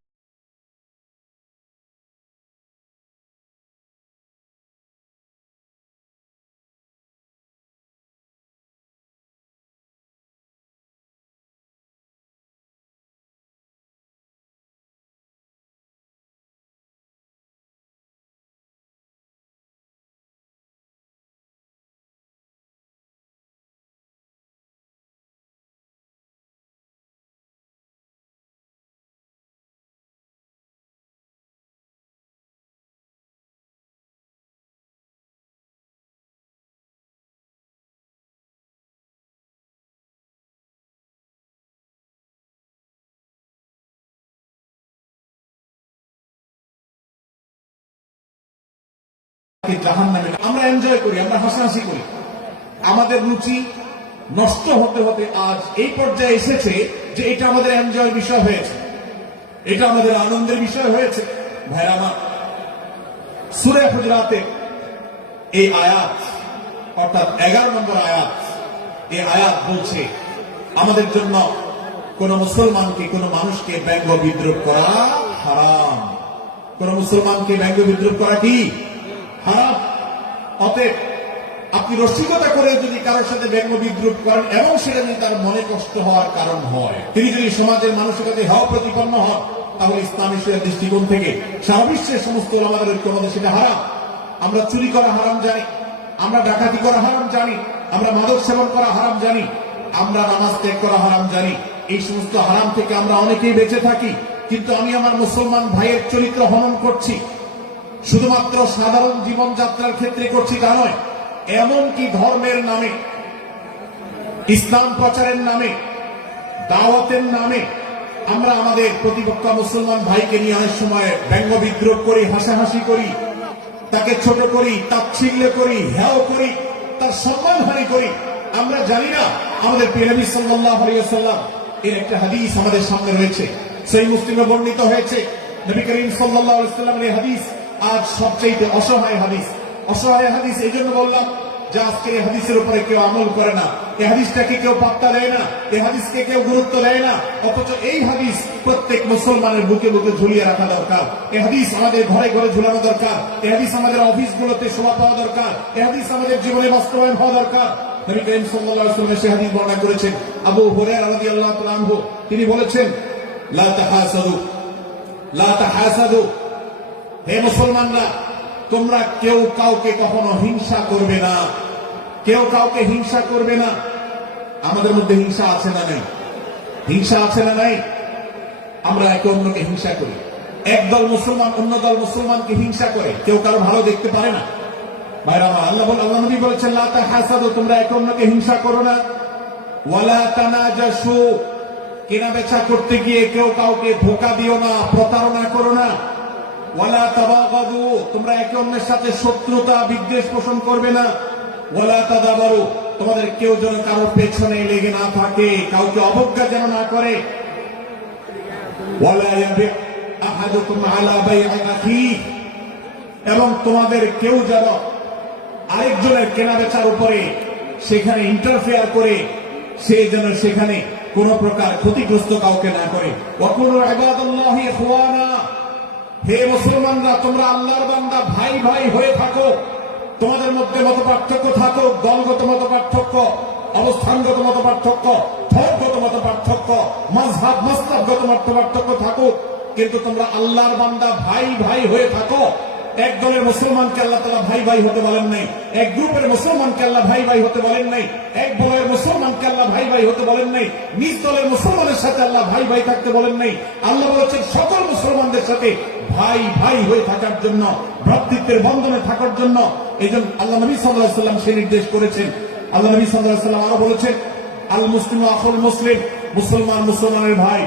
জাহান্নামে আমরা এনজয় করি, আমরা হাসাহাসি করি। আমাদের রুচি নষ্ট হতে হতে আজ এই পর্যায়ে এসেছে যে এটা আমাদের এনজয়ের বিষয় হয়েছে, এটা আমাদের আনন্দের বিষয় হয়েছে। ভাইরা আমার, সূরা হুজুরাতে এই আয়াত, অর্থাৎ 11 নম্বর আয়াত, এই আয়াত বলছে আমাদের জন্য কোন মুসলমানকে, কোন মানুষকে ব্যঙ্গ বিদ্রুপ করা হারাম। কোন মুসলমানকে ব্যঙ্গ বিদ্রুপ করা কি হারাম। অতএব আপনি রসিকতা করে যদি কারোর সাথে ব্যঙ্গ বিদ্রুপ করেন এবং সেটা যদি তার মনে কষ্ট হওয়ার কারণ হয়, তিনি যদি সমাজের মানসিকতায় হেয় প্রতিপন্ন হন, তাহলে ইসলামী শরীয়তের দৃষ্টিকোণ থেকে সারা বিশ্বের সমস্ত ওলামাদের ঐক্য মধ্যে সেটা হারাম। আমরা চুরি করা হারাম জানি, আমরা ডাকাতি করা হারাম জানি, আমরা মাদক সেবন করা হারাম জানি, আমরা নামাজ ত্যাগ করা হারাম জানি। এই সমস্ত হারাম থেকে আমরা অনেকেই বেঁচে থাকি, কিন্তু আমি আমার মুসলমান ভাইয়ের চরিত্র হনন করছি। শুধুমাত্র সাধারণ জীবনযাত্রার ক্ষেত্রে করছি তা নয়, এমনকি ধর্মের নামে, ইসলাম প্রচারের নামে, দাওয়াতের নামে আমরা আমাদের প্রতিপক্ষ মুসলমান ভাইকে নিয়ে অনেক সময় ব্যঙ্গ বিদ্রোহ করি, হাসাহাসি করি, তাকে ছোট করি, তাচ্ছিল্য করি, হেয় করি, তার সম্মানহানি করি। আমরা জানি না আমাদের প্রিয় নবী সাল্লাল্লাহু আলাইহি ওয়াসাল্লাম এর একটা হাদিস আমাদের সামনে রয়েছে, সহিহ মুসলিমে বর্ণিত হয়েছে। নবী করিম সাল্লাল্লাহু আলাইহি ওয়াসাল্লামের এই হাদিস আজ সবচেয়ে অসহায় হাদিস। অসহায় হাদিস এই জন্য বললাম যে আজকে এই হাদিসের উপরে কেউ আমল করে না, এই হাদিসটাকে কেউ পাত্তা দেয় না, এই হাদিসকে কেউ গুরুত্ব দেয় না। অথচ এই হাদিস প্রত্যেক মুসলমানের বুকে বুকে ঝুলিয়ে রাখা দরকার। এই হাদিস আমাদের ঘরে ঘরে ঝুলানো দরকার। এই হাদিস আমাদের অফিসগুলোতে শোভা পাওয়া দরকার। এই হাদিস আমাদের জীবনে বাস্তবায়ন হওয়া দরকার। নবী করিম সাল্লাল্লাহু আলাইহি ওয়াসাল্লাম সেই হাদিস বর্ণনা করেছেন। আবু হুরায়রা রাদিয়াল্লাহু তাআলা আনহু তিনি বলেছেন, লা তাহাসাদু, লা তাহাসাদু, হে মুসলমানরা, তোমরা কেউ কাউকে কখনো হিংসা করবে না, কেউ কাউকে হিংসা করবে না। আমাদের মধ্যে হিংসা আছে না নাই? হিংসা আছে না নাই? আমরা একে অন্যকে হিংসা করি। একদল মুসলমান অন্য দল মুসলমানকে হিংসা করে, কেউ কারো ভালো দেখতে পারে না। ভাইরা আমার, আল্লাহ নবী বলেছেন, লা তাহাসাদু, তোমরা একে অন্যকে হিংসা করো না। ওয়ালা তানাজাসু, কেনা বেচা করতে গিয়ে কেউ কাউকে ধোঁকা দিও না, প্রতারণা করো না। ওয়ালা তাবাগাদু, তোমরা একে অন্যের সাথে শত্রুতা বিদ্বেষ পোষণ করবে না। ওয়ালা তাদাবারু, তোমাদের কেউ যেন কারোর পেছনে লেগে না থাকে, কাউকে অবজ্ঞা যেন না করে। ওয়ালা ইয়াবি আহাদুকুম আলা বাই'i আখিহি, এবং তোমাদের কেউ যেন আরেকজনের কেনাবেচার উপরে সেখানে ইন্টারফেয়ার করে সে যেন সেখানে কোন প্রকার ক্ষতিগ্রস্ত কাউকে না করে। ওয়া কুনু ইবাদাল্লাহি ইখওয়ানা, হে মুসলমানরা, তোমরা আল্লাহর বান্দা, ভাই ভাই হয়ে থাকো। তোমাদের মধ্যে মত পার্থক্য থাকুক, দলগত মত পার্থক্য, অবস্থানগত মত পার্থক্য, ধর্মগত মত পার্থক্য, মাযহাব মাসলাকগত মত পার্থক্য থাকুক, কিন্তু তোমরা আল্লাহর বান্দা, ভাই ভাই হয়ে থাকো। এক দলের মুসলমানকে আল্লাহ তাআলা ভাই ভাই হতে বলেন নাই, এক গ্রুপের মুসলমানকে আল্লাহ ভাই ভাই হতে বলেন নাই, এক দলের মুসলমানকে আল্লাহ ভাই ভাই হতে বলেন নাই, নিজ দলের মুসলমানের সাথে আল্লাহ ভাই ভাই থাকতে বলেন নাই। আল্লাহ বলেছেন সকল মুসলমানদের সাথে ভাই ভাই হয়ে থাকার জন্য, ভ্রাতৃত্বের বন্ধনে থাকার জন্য। এই জন্য আল্লাহ নবী সাল্লাল্লাহু আলাইহি ওয়াসাল্লাম সে নির্দেশ করেছেন। আল্লাহ নবী সাল্লাল্লাহু আলাইহি ওয়াসাল্লাম আরো বলেছেন, আল মুসলিমু আখুল মুসলিম, মুসলমান মুসলমানের ভাই,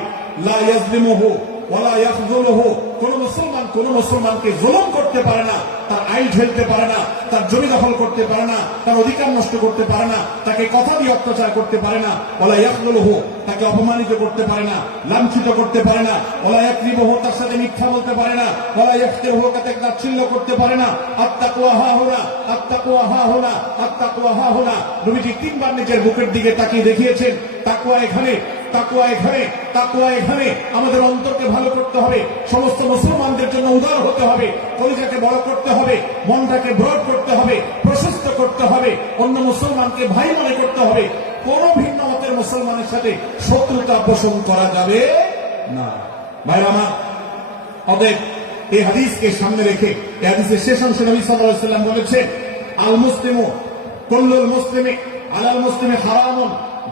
লা ইয়াজলিমুহু ওয়ালা ইয়াখযুলুহু, কোন মুসলমান কোন মুসলমানকে জুলুম করতে পারে না, তার আইল ঢেলতে পারে না, তার জমি দখল করতে পারে না, তার অধিকার নষ্ট করতে পারে না, তাকে কথা দিয়ে অত্যাচার করতে পারে না। ওয়ালা ইয়াখযুলুহু, তাকে অপমানিত করতে পারে না, লাঞ্ছিত করতে পারে না। ওয়ালা ইয়াকযিবুহু, তার সাথে মিথ্যা বলতে পারে না। ওয়ালা ইয়াফতিরহু, তাকে তাচ্ছিল্য করতে পারে না। আত্তাকওয়া হাহুনা, আত্তাকওয়া হাহুনা, আত্তাকওয়া হাহুনা। নবীজি তিনবার নিজের বুকের দিকে তাকিয়ে দেখিয়েছেন, তাকওয়া এখানে, তাকওয়া এখানে, তাকওয়া এখানে। আমাদের অন্তরকে ভালো করতে হবে, সমস্ত মুসলমানদের জন্য উদার হতে হবে, কলিজাকে বড় করতে হবে, মনটাকে ব্রড করতে হবে, প্রশস্ত করতে হবে, অন্য মুসলমানকে ভাই মনে করতে হবে। কোন ভিন্ন মতের মুসলমানের সাথে শত্রুতা পোষণ করা যাবে না। ভাইরা আমার, অতএব এই হাদিসকে সামনে রেখে এই হাদিসের শেষ অংশে নবী সাল্লাল্লাহু আলাইহি ওয়াসাল্লাম বলেছেন, আল মুসলিমু কুল্লুল মুসলিমি আলাল মুসলিমি হারামুন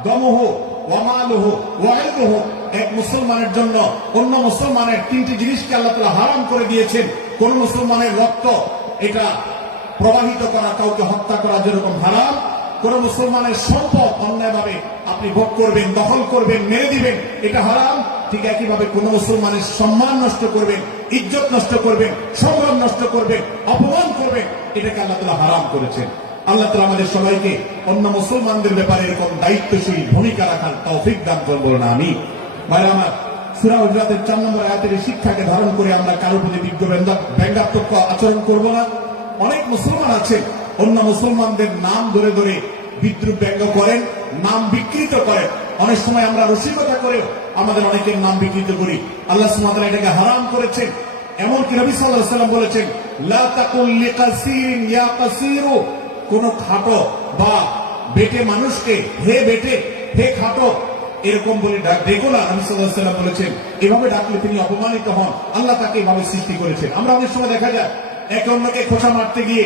দামুহু ওয়া মালুহু ওয়া ইরদুহু। এক মুসলমানের জন্য অন্য মুসলমানের তিনটি জিনিসকে আল্লাহ তাআলা হারাম করে দিয়েছেন। কোন মুসলমানের রক্ত এটা প্রবাহিত করা, কাউকে হত্যা করা যেরকম হারাম, কোন মুসলমানের সম্পদ অন্যায়ভাবে আপনি ভোগ করবেন, দখল করবেন, মেরে দিবেন, এটা হারাম। ঠিক একইভাবে কোন মুসলমানের সম্মান নষ্ট করবেন, ইজ্জত নষ্ট করবেন, সম্মান নষ্ট করবেন, অপমান করবেন, এটাকে আল্লাহ তাআলা হারাম করেছেন। আল্লাহ তাআলা আমাদের সবাইকে অন্য মুসলমানদের ব্যাপারে এরকম দায়িত্বশীল ভূমিকা রাখার তৌফিক দান করুন, বলুন আমিন। ভাইরা আমার, সূরা হুজুরাতের 4 নম্বর আয়াতের এই শিক্ষাকে ধারণ করে আমরা কারোর প্রতি ব্যঙ্গাত্মক আচরণ করব না। অনেক মুসলমান আছেন অন্য মুসলমানদের নাম ধরে ধরে বিদ্রুপ ব্যঙ্গ করেন, নাম বিকৃত করেন। অনেক সময় আমরা রসিকতা করে আমাদের অনেকের নাম বিকৃত করি। আল্লাহ সুবহানাহু ওয়া তাআলা এটাকে হারাম করেছেন। এমনকি নবী সাল্লাল্লাহু আলাইহি ওয়াসাল্লাম বলেছেন, লা তাকুল লিকাসিরিন ইয়া কাসিরু, কোন খাটো বা বেটে মানুষকে হে বেটে হে খাটো এরকম বলে দেখো না। নবী সাল্লাল্লাহু আলাইহি ওয়াসাল্লাম বলেছেন এভাবে ডাকলে তিনি অপমানিত হন, আল্লাহ তাকে এভাবে সৃষ্টি করেছেন। আমরা অনেক সময় দেখা যায় একে অন্যকে খোঁচা মারতে গিয়ে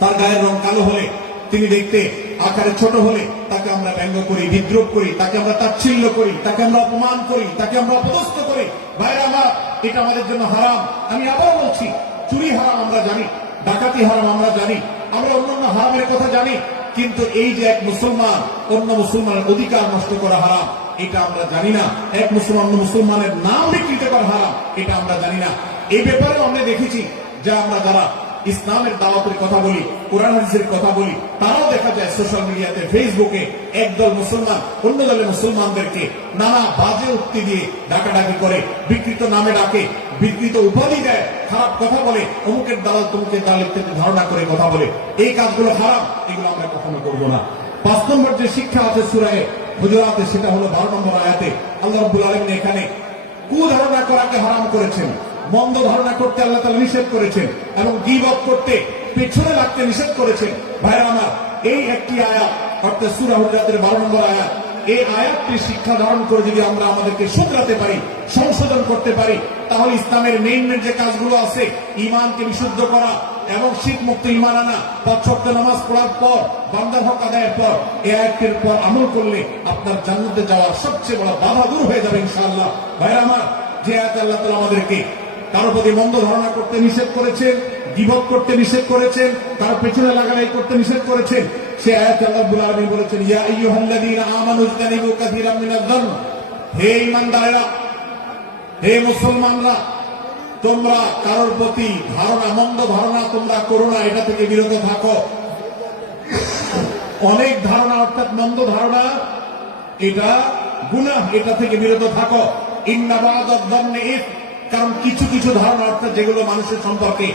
তার গায়ের রং কালো হলে, তিনি দেখতে আকারে ছোট হলে তাকে আমরা ব্যঙ্গ করি, বিদ্রুপ করি, তাকে আমরা তাচ্ছিল্য করি, তাকে আমরা অপমান করি, তাকে আমরা অপদস্থ করি। ভাইরা আমার, এটা আমাদের জন্য হারাম। আমি আবার বলছি, চুরি হারাম আমরা জানি, ডাকাতি হারাম আমরা জানি, আমরা অন্যান্য হারামের কথা জানি, কিন্তু এই যে এক মুসলমান অন্য মুসলমানের অধিকার নষ্ট করা হারাম, এটা আমরা জানি না। এক মুসলমান অন্য মুসলমানের নাম বিকৃত করা হারাম, এটা আমরা জানি না। এই ব্যাপারে আমরা দেখেছি যে আমরা যারা ইসলামের দাওয়াতের কথা বলি, কোরআন হাদিসের কথা বলি, তারাও দেখা যায় সোশ্যাল মিডিয়াতে, ফেসবুকে একদল মুসলমান অন্য দলের মুসলমানদেরকে নানা বাজে উক্তি দিয়ে ডাকাডাকি করে, বিকৃত নামে ডাকে, বিকৃত উপাধি দেয়, খারাপ কথা বলে, অমুকের দালাল তমুকের দালাল ইত্যাদি ধারণা করে কথা বলে। এই কাজগুলো হারাম, এগুলো আমরা কখনো করবো না। 5 নম্বর যে শিক্ষা আছে সূরা হুজুরাতে, সেটা হলো 12 নম্বর আয়াতে আল্লাহ রাব্বুল আলামিন এখানে কুধারণা করাকে হারাম করেছেন, মন্দ ধারণা করতে আল্লাহ তাআলা নিষেধ করেছেন, এবং গীবত করতে, পেছনে লাগতে নিষেধ করেছেন। ভাইরা আমার, এই একটি আয়াত অর্থাৎ সূরা হুজুরাতের 12 নম্বর আয়াত, এই আয়াতটি শিক্ষা ধারণ করে যদি আমরা আমাদেরকে শুধরাতে পারি, সংশোধন করতে পারি, তাহলে ইসলামের মেইন যে কাজগুলো আছে, ঈমানকে বিশুদ্ধ করা এবং শিরক মুক্ত ঈমান আনা, 5 ওয়াক্ত নামাজ পড়ার পর, বান্দার হক আদায়ের পর, এই আয়াতের পর আমল করলে আপনার জান্নাতে যাওয়ার সবচেয়ে বড় বাধা দূর হয়ে যাবে ইনশাআল্লাহ। ভাইরা আমার, যে আয়াতে আল্লাহ তাআলা আমাদেরকে কারো প্রতি মন্দ ধারণা করতে নিষেধ করেছেন, গীবত করতে নিষেধ করেছেন, কারো পেছনে লাগালাই করতে নিষেধ করেছেন, সে আয়াতে আল্লাহ রাব্বুল আলামিন বলেছেন, ইয়া আইয়ুহাল্লাযীনা আমানু ইজতানিবু কাসীরাম মিনায-যন্ন, হে ঈমানদারেরা, হে মুসলমানরা, তোমরা কারোর প্রতি ধারণা, মন্দ ধারণা তোমরা করো না, এটা থেকে বিরত থাকো। অনেক ধারণা অর্থাৎ মন্দ ধারণা, এটা গুনাহ, এটা থেকে বিরত থাকো। ইন্না বা'দায-যন্নি ইসম, কারণ কিছু কিছু ধারণা অর্থাৎ যেগুলো মানুষের সম্পর্কে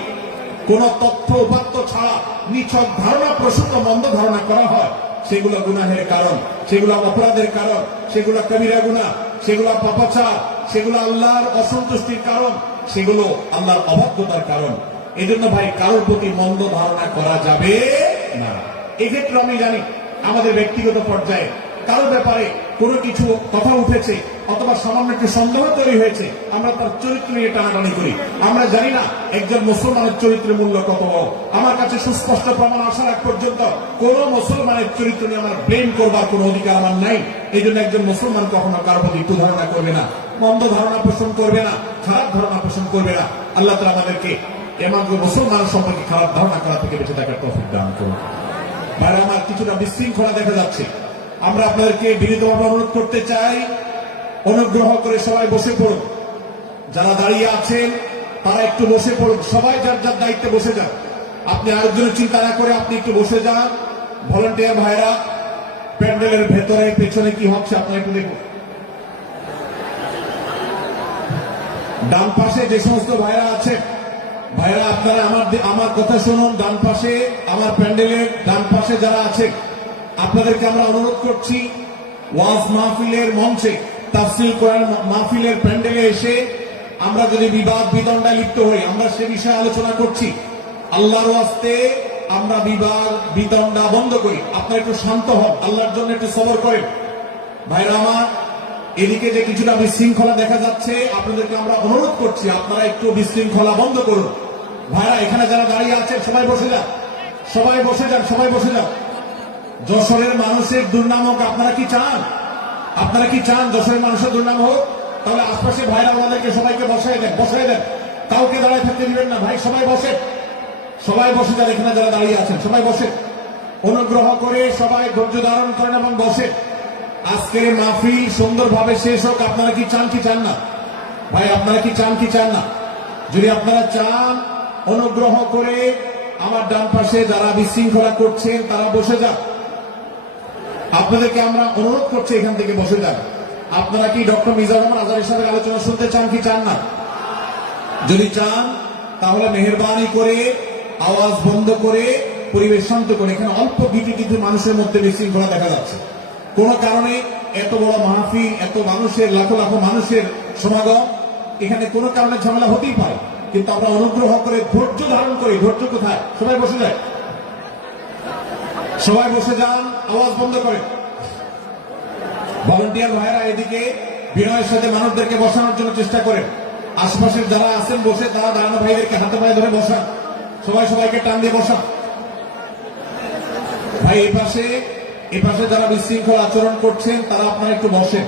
কোন তথ্য উপাত্ত ছাড়া নিছক ধারণা প্রসূত মন্দ ধারণা করা হয়, সেগুলো গুনাহের কারণ, সেগুলো অপরাধের কারণ, সেগুলো কবিরা গুনাহ, সেগুলো পাপাচার, সেগুলো আল্লাহর অসন্তুষ্টির কারণ, সেগুলো আল্লাহর অবাধ্যতার কারণ। এই জন্য ভাই, কারোর প্রতি মন্দ ধারণা করা যাবে না। এক্ষেত্রে আমি জানি আমাদের ব্যক্তিগত পর্যায়ে কারোর ব্যাপারে কোনো কিছু কথা উঠেছে অথবা সামান্য একটু সন্দেহ তৈরি হয়েছে, আমরা তার চরিত্র নিয়ে টানাটানি করি। আমরা জানি না একজন মুসলমানের চরিত্রের মূল্য কত বড়। আমার কাছে সুস্পষ্ট প্রমাণ আসার আগ পর্যন্ত কোন মুসলমানের চরিত্র নিয়ে আমার ব্লেম করবার কোন অধিকার আমার নাই। এই জন্য একজন মুসলমান কখনো কারো প্রতি একটু ধারণা করবে না, মন্দ ধারণা পোষণ করবে না, খারাপ ধারণা পোষণ করবে না। আল্লাহ তাআলা আমাদেরকে এমন মুসলমান সম্পর্কে খারাপ ধারণা করা থেকে বেঁচে থাকার তৌফিক দান করুন। ভাইরা আমার, কিছুটা বিশৃঙ্খলা দেখা যাচ্ছে, আমরা আপনাদেরকে বিনীতভাবে অনুরোধ করতে চাই, অনুগ্রহ করে সবাই বসে পড়ুন। যারা দাঁড়িয়ে আছেন তারা একটু বসে পড়ুন, সবাই যার যার দায়িত্বে বসে যান। আপনি আরেকজনের চিন্তা না করে আপনি একটু বসে যান। ভলান্টিয়ার ভাইরা, প্যান্ডেলের ভেতরে পেছনে কি হচ্ছে আপনারা একটু দেখুন। ডান পাশে যে সমস্ত ভাইরা আছেন, ভাইরা আপনারা আমার কথা শুনুন। ডান পাশে, আমার প্যান্ডেলের ডান পাশে যারা আছেন, আপনাদেরকে আমরা অনুরোধ করছি, ওয়াজ মাহফিলের মঞ্চে, তাফসীর কোরআন মাহফিলের প্যান্ডেলে এসে আমরা যদি বিবাদ বিতণ্ডায় লিপ্ত হই, আমরা সে বিষয়ে আলোচনা করছি, আল্লাহর ওয়াস্তে আমরা বিবাদ বিতণ্ডা বন্ধ করি। আপনারা একটু শান্ত হন, আল্লাহর জন্য একটু সবর করেন। ভাইরা আমার, এদিকে যে কিছুটা বিশৃঙ্খলা দেখা যাচ্ছে, আপনাদেরকে আমরা অনুরোধ করছি আপনারা একটু বিশৃঙ্খলা বন্ধ করুন। ভাইরা, এখানে যারা দাঁড়িয়ে আছেন সবাই বসে যান, সবাই বসে যান, সবাই বসে যান। যশোরের মানুষের দুর্নাম হোক, আপনারা কি চান? আপনারা কি চান যশোরের মানুষের দুর্নাম হোক? তাহলে আশপাশে ভাইরা আমাদেরকে সবাইকে বসাই দেন, বসাই দেন, কাউকে দাঁড়ায় থাকতে দিবেন না। ভাই সবাই বসে, সবাই বসে যান। এখানে যারা দাঁড়িয়ে আছেন সবাই বসে, অনুগ্রহ করে সবাই ধৈর্য ধারণ করেন এবং বসে। আজকের মাহফিল সুন্দরভাবে শেষ হোক। আপনারা কি চান কি চান না? ভাই আপনারা কি চান কি চান না? যদি আপনারা চান, অনুগ্রহ করে আমার ডান পাশে যারা বিশৃঙ্খলা করছেন তারা বসে যান। আপনাদেরকে আমরা অনুরোধ করছি এখান থেকে বসে যান। আপনারা কি ডক্টর মিজানুর রহমান আজহারীর সাথে আলোচনা শুনতে চান কি চান না? যদি চান তাহলে মেহেরবানি করে আওয়াজ বন্ধ করে পরিবেশ শান্ত করে। এখানে অল্প কিছু মানুষের মধ্যে বিশৃঙ্খলা দেখা যাচ্ছে। কোন কারণে এত বড় মাহফিল, এত মানুষের, লাখো লাখো মানুষের সমাগম, এখানে কোনো কারণে ঝামেলা হতেই পারে, কিন্তু আমরা অনুগ্রহ করে ধৈর্য ধারণ করি। ধৈর্য কোথায়? সবাই বসে যায়। সবাই বসে যান, আওয়াজ বন্ধ করে। ভলান্টিয়ার ভাইয়েরা এদিকে বিনয়ের সাথে মানুষদেরকে বসানোর জন্য চেষ্টা করেন। আশপাশের যারা আছেন বসে তারা দাঁড়ানো ভাইদেরকে হাতে পায়ে ধরে বসান, সবাই সবাইকে টান দিয়ে বসান। ভাই এ পাশে যারা বিশৃঙ্খল আচরণ করছেন তারা আপনারা একটু বসেন।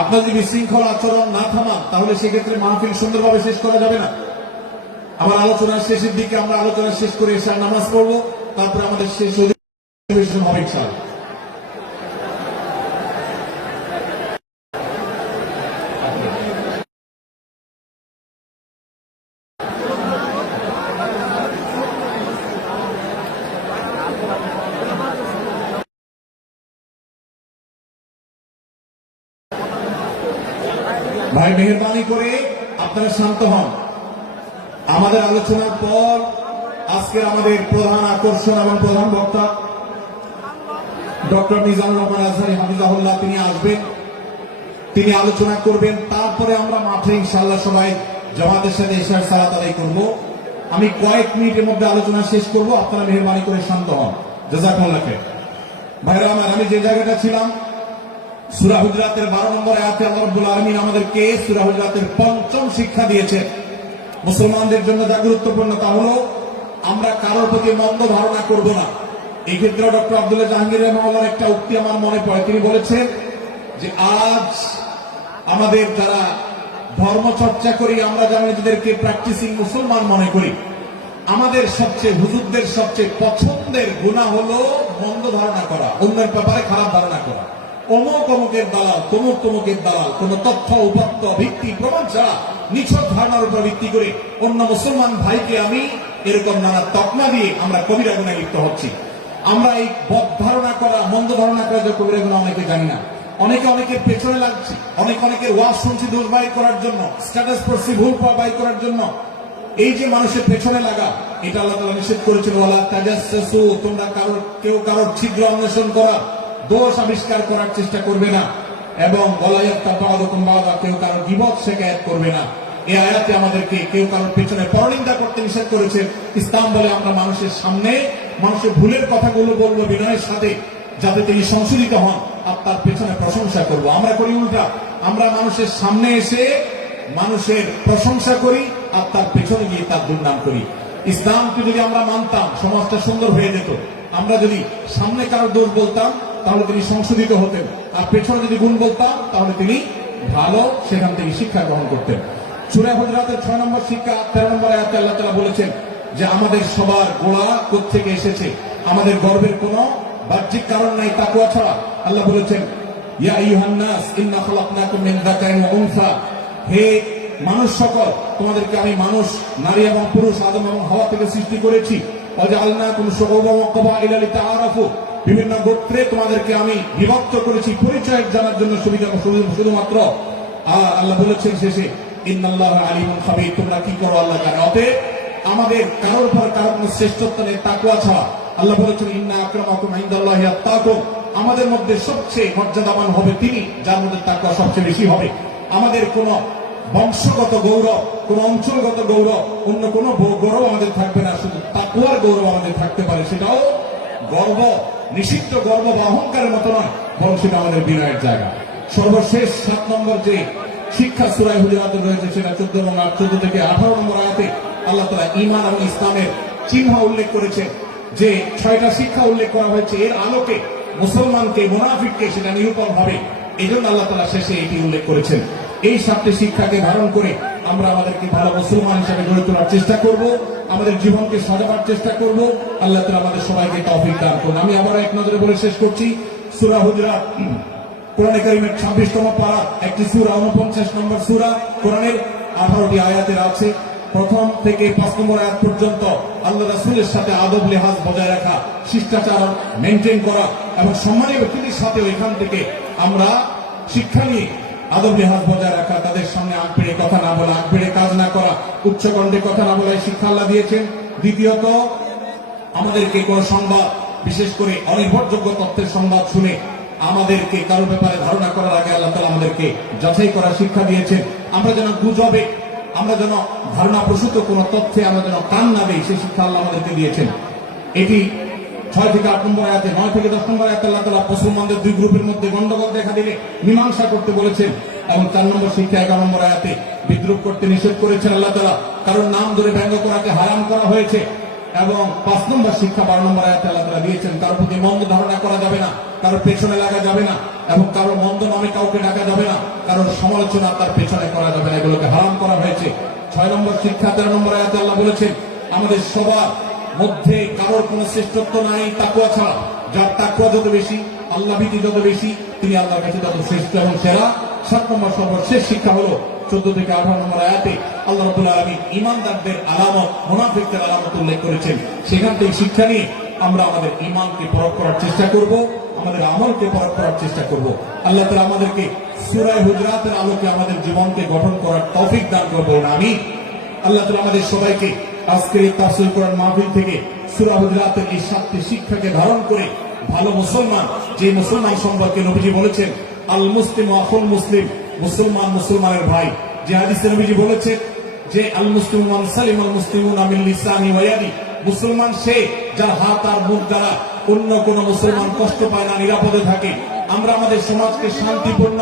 আপনার যদি বিশৃঙ্খল আচরণ না থামান তাহলে সেক্ষেত্রে মাহফিল সুন্দরভাবে শেষ করা যাবে না। আমার আলোচনার শেষের দিকে আমরা আলোচনা শেষ করে এসে নামাজ পড়বো, তারপরে আমাদের শেষ অধিবেশন হবে ইনশাআল্লাহ। ভাই মেহেরবানি করে আপনারা শান্ত হন। আমাদের আলোচনার পর আজকের আমাদের প্রধান আকর্ষণ এবং প্রধান বক্তা ডক্টর মিজানুর রহমান আজহারী হাফিজাহুল্লাহ তিনি আসবেন, তিনি আলোচনা করবেন। তারপরে আমরা মাঠে ইনশাআল্লাহ সবাই জামাতের সাথে ইশার সালাত আদায় করব। আমি কয়েক মিনিটের মধ্যে আলোচনা শেষ করব, আপনারা মেহেরবানি করে শান্ত হন। জাযাকুমুল্লাহ খাইর। ভাইরা আমার, আমি যে জায়গাটা ছিলাম সূরা হুজরাতের 12 নম্বর আয়াতে আল্লাহ রাব্বুল আলামিন আমাদেরকে সূরা হুজরাতের পঞ্চম শিক্ষা দিয়েছে। মুসলমানদের জন্য যা গুরুত্বপূর্ণ তা হলো আমরা কারোর প্রতি মন্দ ধারণা করব না। এই ক্ষেত্রে ডক্টর আব্দুল্লাহ জাহাঙ্গীর রহমাহুল্লাহর একটা উক্তি আমার মনে পড়ে। তিনি বলেছেন যে আজ আমাদের যারা ধর্ম চর্চা করি, আমরা যারা নিজেদেরকে প্র্যাকটিসিং মুসলমান মনে করি, আমাদের সবচেয়ে হুজুরদের সবচেয়ে পছন্দের গুনাহ হলো মন্দ ধারণা করা, অন্যের ব্যাপারে খারাপ ধারণা করা। অমুক অমুকের দালাল, তমুক তমুকের দালাল, কোন তথ্য উপাত্ত ভিত্তি প্রমাণ ছাড়া নিছক ধারণার উপর ভিত্তি করে অন্য মুসলমান ভাইকে আমি এরকম নানা তকমা দিয়ে আমরা কবিরা গুনাহে লিপ্ত হচ্ছি। আমরা এই বদ ধারণা করা, মন্দ ধারণা করা যে কবিরা গুনাহ অনেকে জানি না। অনেকের পেছনে লাগছে, অনেকের ওয়াজ শুনছি দোষ বাই করার জন্য, স্ট্যাটাস পড়ছি ভুল বাই করার জন্য। এই যে মানুষের পেছনে লাগা, এটা আল্লাহ তাআলা নিষেধ করেছেন, ওয়ালা তাজাসসু, তোমরা কেউ কারোর ছিদ্র অন্বেষণ করা, দোষ আবিষ্কার করার চেষ্টা করবে না, এবং কেউ কারো গীবত শিকায়ত করবে না। এই আয়াতে আমাদেরকে কেউ কারোর পেছনে পরনিন্দা করতে নিষেধ করেছে। ইসলাম বলে আমরা মানুষের সামনে মানুষের ভুলের কথাগুলো বলবো বিনয়ের সাথে, যাতে তিনি সংশোধিত হন, আর তার পেছনে প্রশংসা করব। আমরা করি উল্টা, আমরা মানুষের সামনে এসে মানুষের প্রশংসা করি আর তার পেছনে গিয়ে তার দুর্নাম করি। ইসলামকে যদি আমরা মানতাম সমাজটা সুন্দর হয়ে যেত। আমরা যদি সামনে কারোর দোষ বলতাম তাহলে তিনি সংশোধিত হতেন, আর পেছনে যদি গুণ বলতাম তাহলে তিনি ভালো সেখান থেকে শিক্ষা গ্রহণ করতেন। সূরা হুজরাতের 6 নম্বর শিক্ষা 13 নম্বর আয়াতে আল্লাহ তাআলা বলেছেন যে আমাদের সবার গোড়া কোত্থেকে এসেছে, আমাদের গর্বের কোনো বাহ্যিক কারণ নাই তাকওয়া ছাড়া। আল্লাহ বলেছেন ইয়া আইয়ুহান নাস ইন্না খালাকনাকুম মিন যাকারিন ওয়া উনসা, হে মানুষ সকল, তোমাদেরকে আমি মানুষ, নারী এবং পুরুষ, আদম এবং হাওয়া থেকে সৃষ্টি করেছি। ওয়াজআলনাকুম শুউবান ওয়া ক্বাবাইলা লিতাআরাফু, বিভিন্ন গোত্রে তোমাদেরকে আমি বিভক্ত করেছি পরিচয় জানার জন্য, শুধুমাত্র। আর আল্লাহ বলেছেন শেষে ইন্নাল্লাহা আলিমুন খাবীর, তোমরা কি করো আল্লাহ জানে। অতএব আমাদের কারোর উপর কারোর কোনো শ্রেষ্ঠত্ব নেই তাকওয়া ছাড়া। আল্লাহ বলেছেন ইন্না আকরামাকুম ইনদাল্লাহি আত্তাকুম, আমাদের মধ্যে সবচেয়ে মর্যাদাবান হবে তিনি যার মধ্যে তাকওয়া সবচেয়ে বেশি হবে। আমাদের কোনো বংশগত গৌরব, কোন অঞ্চলগত গৌরব, অন্য কোনো গৌরব আমাদের থাকবে না, শুধু তাকওয়ার গৌরব আমাদের থাকতে পারে। সেটাও গর্ব, নিষিদ্ধ গর্ব বা অহংকারের মতো নয়, বরং সেটা আমাদের বিনয়ের জায়গা। সর্বশেষ 7 নম্বর যে শিক্ষা সূরা হুজুরাতে রয়েছে সেটা 14 থেকে 18 নম্বর আয়াতে আল্লাহ তাআলা ঈমান এবং ইসলামের চিহ্ন উল্লেখ করেছেন। যে 6টা শিক্ষা উল্লেখ করা হয়েছে, এর আলোকে মুসলমানকে, মুনাফিককে সেটা নিরূপণ হবে। এই জন্য আল্লাহ তাআলা শেষে এটি উল্লেখ করেছেন। এই 7টি শিক্ষাকে ধারণ করে আমরা আমাদেরকে ভালো মুসলমান হিসেবে গড়ে তোলার চেষ্টা করব, আমাদের জীবনকে সাজাবার চেষ্টা করব। আল্লাহ তাআলা আমাদের সবাইকে তৌফিক দান করুন। আমি আবার এক নজরে বলে শেষ করছি, সূরা হুজরাত কোরআনে কারীমের 26তম পারা, একটি সূরা, 49 নম্বর সূরা, কোরআনের 18টি আয়াতের আছে। প্রথম থেকে 5 নম্বর আয়াত পর্যন্ত আল্লাহ রাসূলের সাথে আদব লেহাজ বজায় রাখা, শিষ্টাচার মেনটেন করা এবং সম্মানীয় ব্যক্তিদের সাথে এখান থেকে আমরা শিক্ষা নিয়ে আদব লেহাজ বজায় রাখা, তাদের সামনে আগ বেড়ে কথা না বলা, আগ বেড়ে কাজ না করা, উচ্চ কণ্ঠে কথা না বলা, শিক্ষা আল্লাহ দিয়েছেন। দ্বিতীয়ত, আমাদেরকে কোন সংবাদ, বিশেষ করে অনির্ভরযোগ্য তথ্যের সংবাদ শুনে আমাদেরকে কারো ব্যাপারে ধারণা করার আগে আল্লাহ তাআলা আমাদেরকে যাচাই করার শিক্ষা দিয়েছেন। আমরা যেন গুজবে, আমরা যেন ধারণা প্রসূত কোন তথ্যে আমরা যেন কান না দেই, সেই শিক্ষা আল্লাহ আমাদেরকে দিয়েছেন। এটি 6 থেকে 8 নম্বর আয়াতে, 9 থেকে 10 নম্বর আয়াতে আল্লাহ তাআলা মুসলমানদের দুই গ্রুপের মধ্যে গন্ডগোল দেখা দিলে মীমাংসা করতে বলেছেন। এবং 4 নম্বর শিক্ষা 11 নম্বর আয়াতে বিদ্রুপ করতে নিষেধ করেছেন আল্লাহ তাআলা, কারণ নাম ধরে ব্যঙ্গ করাকে হারাম করা হয়েছে। এবং 5 নম্বর শিক্ষা 12 নম্বর আয়াতে আল্লাহ তাআলা দিয়েছেন, কারোর প্রতি মন্দ ধারণা করা যাবে না, কারোর পেছনে লাগা যাবে না, এবং কারোর মন্দ নামে কাউকে ডাকা যাবে না, কারোর সমালোচনা তার পেছনে করা যাবে না, এগুলোকে হারাম করা হয়েছে। 6 নম্বর শিক্ষা 13 নম্বর আয়াতে আল্লাহ বলেছেন, আমাদের সবার মধ্যে কারোর কোনো শ্রেষ্ঠত্ব নাই তাকওয়া ছাড়া। যার তাকওয়া যত বেশি, আল্লাহ ভীতি যত বেশি, তিনি আল্লাহর কাছে তত শ্রেষ্ঠ এবং সেরা। 7 নম্বর সর্বশেষ শিক্ষা হলো 14 থেকে 18 নম্বর আয়াতে আল্লাহ রাব্বুল আলামিন ঈমানদারদের আলামত, মুনাফিকদের আলামত উল্লেখ করেছেন। সেখান থেকে শিক্ষা নিয়ে আমরা আমাদের ঈমানকে পরখ করার চেষ্টা করব, আমাদের আমলকে পরখ করার চেষ্টা করব। আল্লাহ তাআলা আমাদেরকে সূরা হুজুরাতের আলোকে আমাদের জীবনকে গঠন করার তৌফিক দান করবেন, আমিন। আল্লাহ তাআলা আমাদের সবাইকে আজকের এই তাফসীর কোরআন মাহফিল থেকে সূরা হুজুরাতের এই 7টি শিক্ষাকে ধারণ করে ভালো মুসলমান, যে মুসলমান সম্পর্কে নবীজি বলেছেন আল মুসলিম আখুল মুসলিম, মুসলমান মুসলমানের ভাই। যে হাদিসে নবীজি বলেছেন যে আল মুসলিম মান সালিম আল মুসলিমুনা মিন লিসানি ওয়া ইয়াদি, মুসলমান সে যার হাত আর মুখ দ্বারা অন্য কোন মুসলমান কষ্ট পায় না, নিরাপদে থাকে। আমরা আমাদের সমাজকে শান্তিপূর্ণ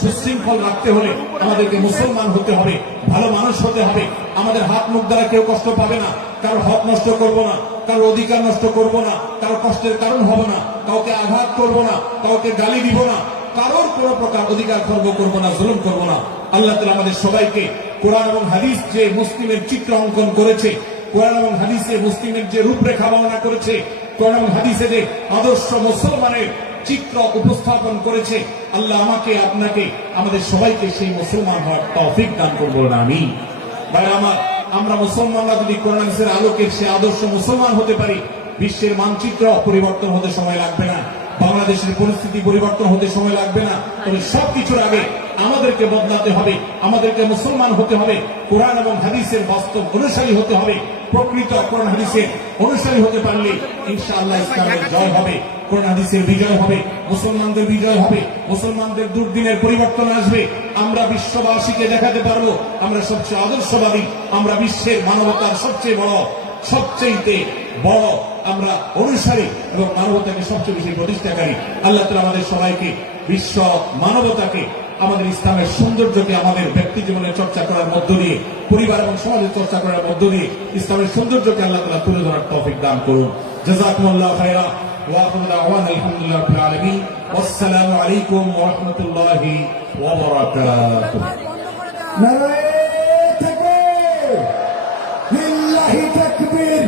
সুশৃঙ্খল রাখতে হলে আমাদেরকে মুসলমান হতে হবে, ভালো মানুষ হতে হবে। আমাদের হাত মুখ দ্বারা কেউ কষ্ট পাবে না, কারো হক নষ্ট করব না, কারো অধিকার নষ্ট করব না, কারো কষ্টের কারণ হব না, কাউকে আঘাত করব না, কাউকে গালি দিব না, কারোর কোন প্রকার অধিকার খর্ব করব না, জুলুম করব না। আল্লাহ তাআলা আমাদের সবাইকে কোরআন এবং হাদিস যে মুসলিমের চিত্র অঙ্কন করেছে, কোরআন এবং হাদিসে মুসলিমের যে রূপরেখা বর্ণনা করেছে, কোরআন এবং হাদিসে যে আদর্শ মুসলমানের চিত্র উপস্থাপন করেছে, আল্লাহ আমাকে, আপনাকে, আমাদের সবাইকে সেই মুসলমান হওয়ার তৌফিক দান করবেন, আমিন। ভাই আমার, আমরা মুসলমানরা যদি কোরআন হাদিসের আলোকে সে আদর্শ মুসলমান হতে পারি, বিশ্বের মানচিত্র পরিবর্তন হতে সময় লাগবে না, বাংলাদেশের পরিস্থিতি পরিবর্তন হতে সময় লাগবে না। তবে সবকিছুর আগে আমাদেরকে বদলাতে হবে, আমাদেরকে মুসলমান হতে হবে, কোরআন এবং হাদিসের বাস্তব অনুসারী হতে হবে। প্রকৃত কোরআন হাদিসের অনুসারী হতে পারলে ইনশাআল্লাহ ইসলামের জয় হবে, কোরআন হাদিসের বিজয় হবে, মুসলমানদের বিজয় হবে, মুসলমানদের দুর্দিনের পরিবর্তন আসবে। আমরা বিশ্ববাসীকে দেখাতে পারবো আমরা সবচেয়ে আদর্শবাদী, আমরা বিশ্বের মানবতার সবচেয়ে বড় আমরা অনুসারী এবং মানবতাকে সবচেয়ে বেশি প্রতিষ্ঠাকারী। আল্লাহ তাআলা আমাদের সবাইকে বিশ্ব মানবতাকে, আমাদের ইসলামের সৌন্দর্যকে আমাদের ব্যক্তি জীবনে চর্চা করার মধ্য দিয়ে, পরিবার এবং সমাজের চর্চা করার মধ্য দিয়ে ইসলামের সৌন্দর্যকে আল্লাহ তাআলা তুলে ধরার তৌফিক দান করুন। জাযাকুমুল্লাহু খায়রা ওয়া আখিরু দাওয়ানা আলহামদুলিল্লাহি রাব্বিল আলামিন। ওয়াসসালামু আলাইকুম ওয়া রাহমাতুল্লাহি ওয়া বারাকাতুহু। নারায়ে তাকবীর, লিল্লাহি তাকবীর।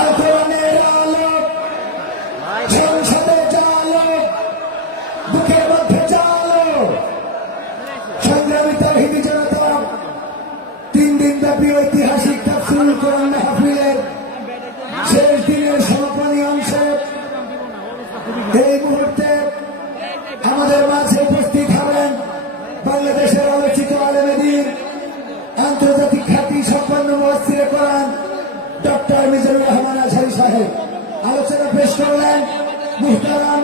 আল কোরআনের আলো, সংসদে জালো, বুকের মধ্যে জালো। সংগ্রামী তাওহীদি জনতা, 3 দিন ব্যাপী ঐতিহাসিক তাফসীরুল কোরআন মাহফিলের শেষ দিনের সমাপনী অংশে এই মুহূর্তে আমাদের মাঝে উপস্থিত হবেন বাংলাদেশের আলোচিত আলেমে দ্বীন, আন্তর্জাতিক খ্যাতি সম্পন্ন মুফাসসিরে কোরআন ডক্টর মিজানুর রহমান আজহারী সাহেব। আলোচনা পেশ করলেন মুহতারাম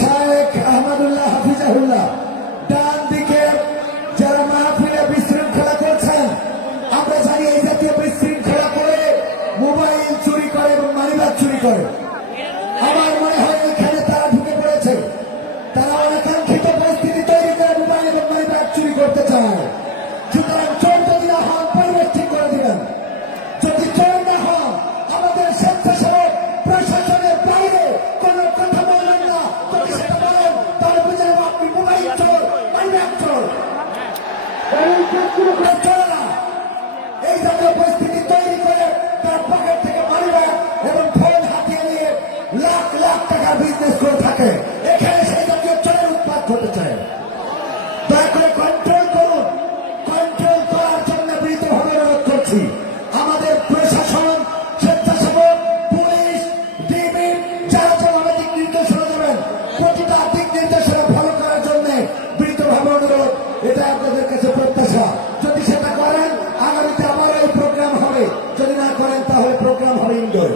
শায়েখ আহমদুল্লাহ হাফিজাহুল্লাহ। ডান দিকে যারা মাহফিলে বিশৃঙ্খলা করছেন, আমরা জানি এই জাতীয় বিশৃঙ্খলা করে মোবাইল চুরি করে এবং মানিব্যাগ চুরি করে। আমার মনে হয় এখানে তারা ঢুকে পড়েছে, তারা অনাকাঙ্ক্ষিত পরিস্থিতি তৈরি করে মোবাইল এবং মানিব্যাগ চুরি করতে চায়। সুতরাং চোর যদি না হন, পরিবেশ ঠিক করে দিবেন। যদি চোর না হন, আমাদের স্বেচ্ছাসেবক প্রশাসনের বাইরে কোন কথা বললেন না। যদি সেটা বলেন তাহলে বুঝে নেব আপনি মোবাইল চোর, মানিব্যাগ চোর। চলে না, এই জাতীয় পরিস্থিতি তৈরি করে তার পকেট থেকে মানিব্যাগ এবং ফোন হাতিয়ে নিয়ে লাখ লাখ টাকা বিজনেস করে থাকে। এখানে সেই জাতীয় চোরের উৎপাত ঘটে চায়। দয়া করে কন্ট্রোল করুন। কন্ট্রোল করার জন্য বিনীতভাবে অনুরোধ করছি। আমাদের প্রশাসন, স্বেচ্ছাসেবক, পুলিশ, ডিবি যারা যেভাবে দিক নির্দেশনা দেবেন, প্রতিটা দিক নির্দেশনা ফলো করার জন্য বিনীতভাবে অনুরোধ। এটা আপনাদের কাছে প্রত্যাশা। যদি সেটা করেন, আগামীতে আবার এই প্রোগ্রাম হবে। যদি না করেন তাহলে প্রোগ্রাম হবে ইনডোর।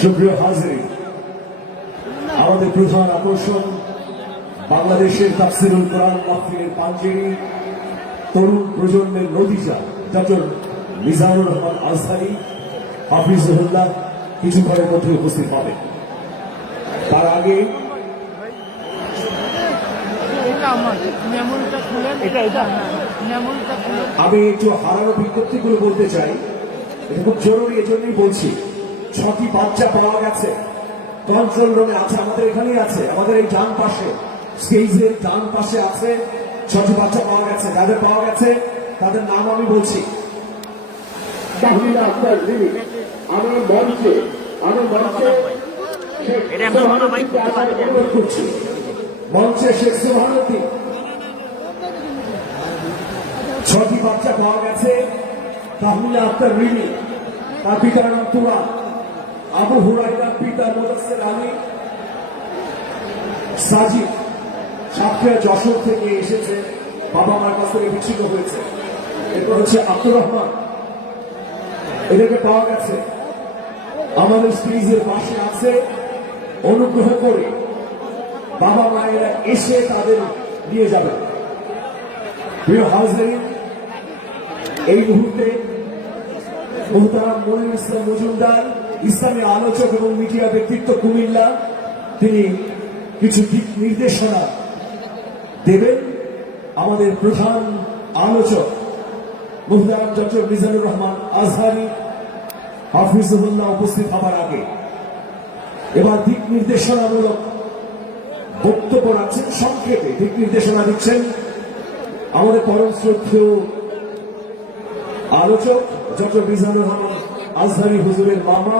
সুপ্রিয় হাজির, আমাদের প্রধান আকর্ষণ বাংলাদেশের তাফসীরুল কোরআন মাহফিলের পাঞ্জেরী তরুণ প্রজন্মের নতিজা ডক্টর মিজানুর রহমান আজহারি হাফিজুল্লাহ কিছুক্ষণের মধ্যে উপস্থিত হবে। তার আগে আমি একটু হারানো বিজ্ঞপ্তিগুলো বলতে চাই, এটা খুব জরুরি, এজন্যই বলছি। 6টি বাচ্চা পাওয়া গেছে, কন্ট্রোল রুমে আছে, আমাদের এখানেই আছে, আমাদের এই ডান পাশে, স্টেজের ডান পাশে আছে। 6টি বাচ্চা পাওয়া গেছে। যাদের পাওয়া গেছে তাদের নাম আমি বলছি। তাহমিনা আক্তার রিমি, আমি মঞ্চে অনুরোধ করছি, মঞ্চে শেখ সুবহানুদ্দিন। 6টি বাচ্চা পাওয়া গেছে। তাহমিনা আক্তার রিমি, তার পিতার নাম তুরান, আবু হুরাইরার পিতা মুদাসসির আলী, সাজিদ সাতক্ষীরা যশোর থেকে এসেছে, বাবা মার কাছ থেকে বিচ্ছিন্ন হয়েছে। এরপর হচ্ছে আব্দুর রহমান, এদেরকে পাওয়া গেছে, আমাদের স্টেজের পাশে আছে। অনুগ্রহ করে বাবা মায়েরা এসে তাদের নিয়ে যাবেন। প্রিয় হাউজিন, এই মুহূর্তে মোহতারাম মনির ইসলাম মজুমদার, ইসলামী আলোচক এবং মিডিয়া ব্যক্তিত্ব কুমিল্লা, তিনি কিছু দিক নির্দেশনা দেবেন। আমাদের প্রধান আলোচক মোহতারাম ডক্টর মিজানুর রহমান আজহারি হাফিজুল্লাহ উপস্থিত হবার আগে এবার দিক নির্দেশনামূলক বক্তব্য রাখছেন। সংক্ষেপে দিক নির্দেশনা দিচ্ছেন আমাদের পরম শ্রদ্ধেয় আলোচক ডক্টর মিজানুর রহমান আজহারি হুজুরের মামা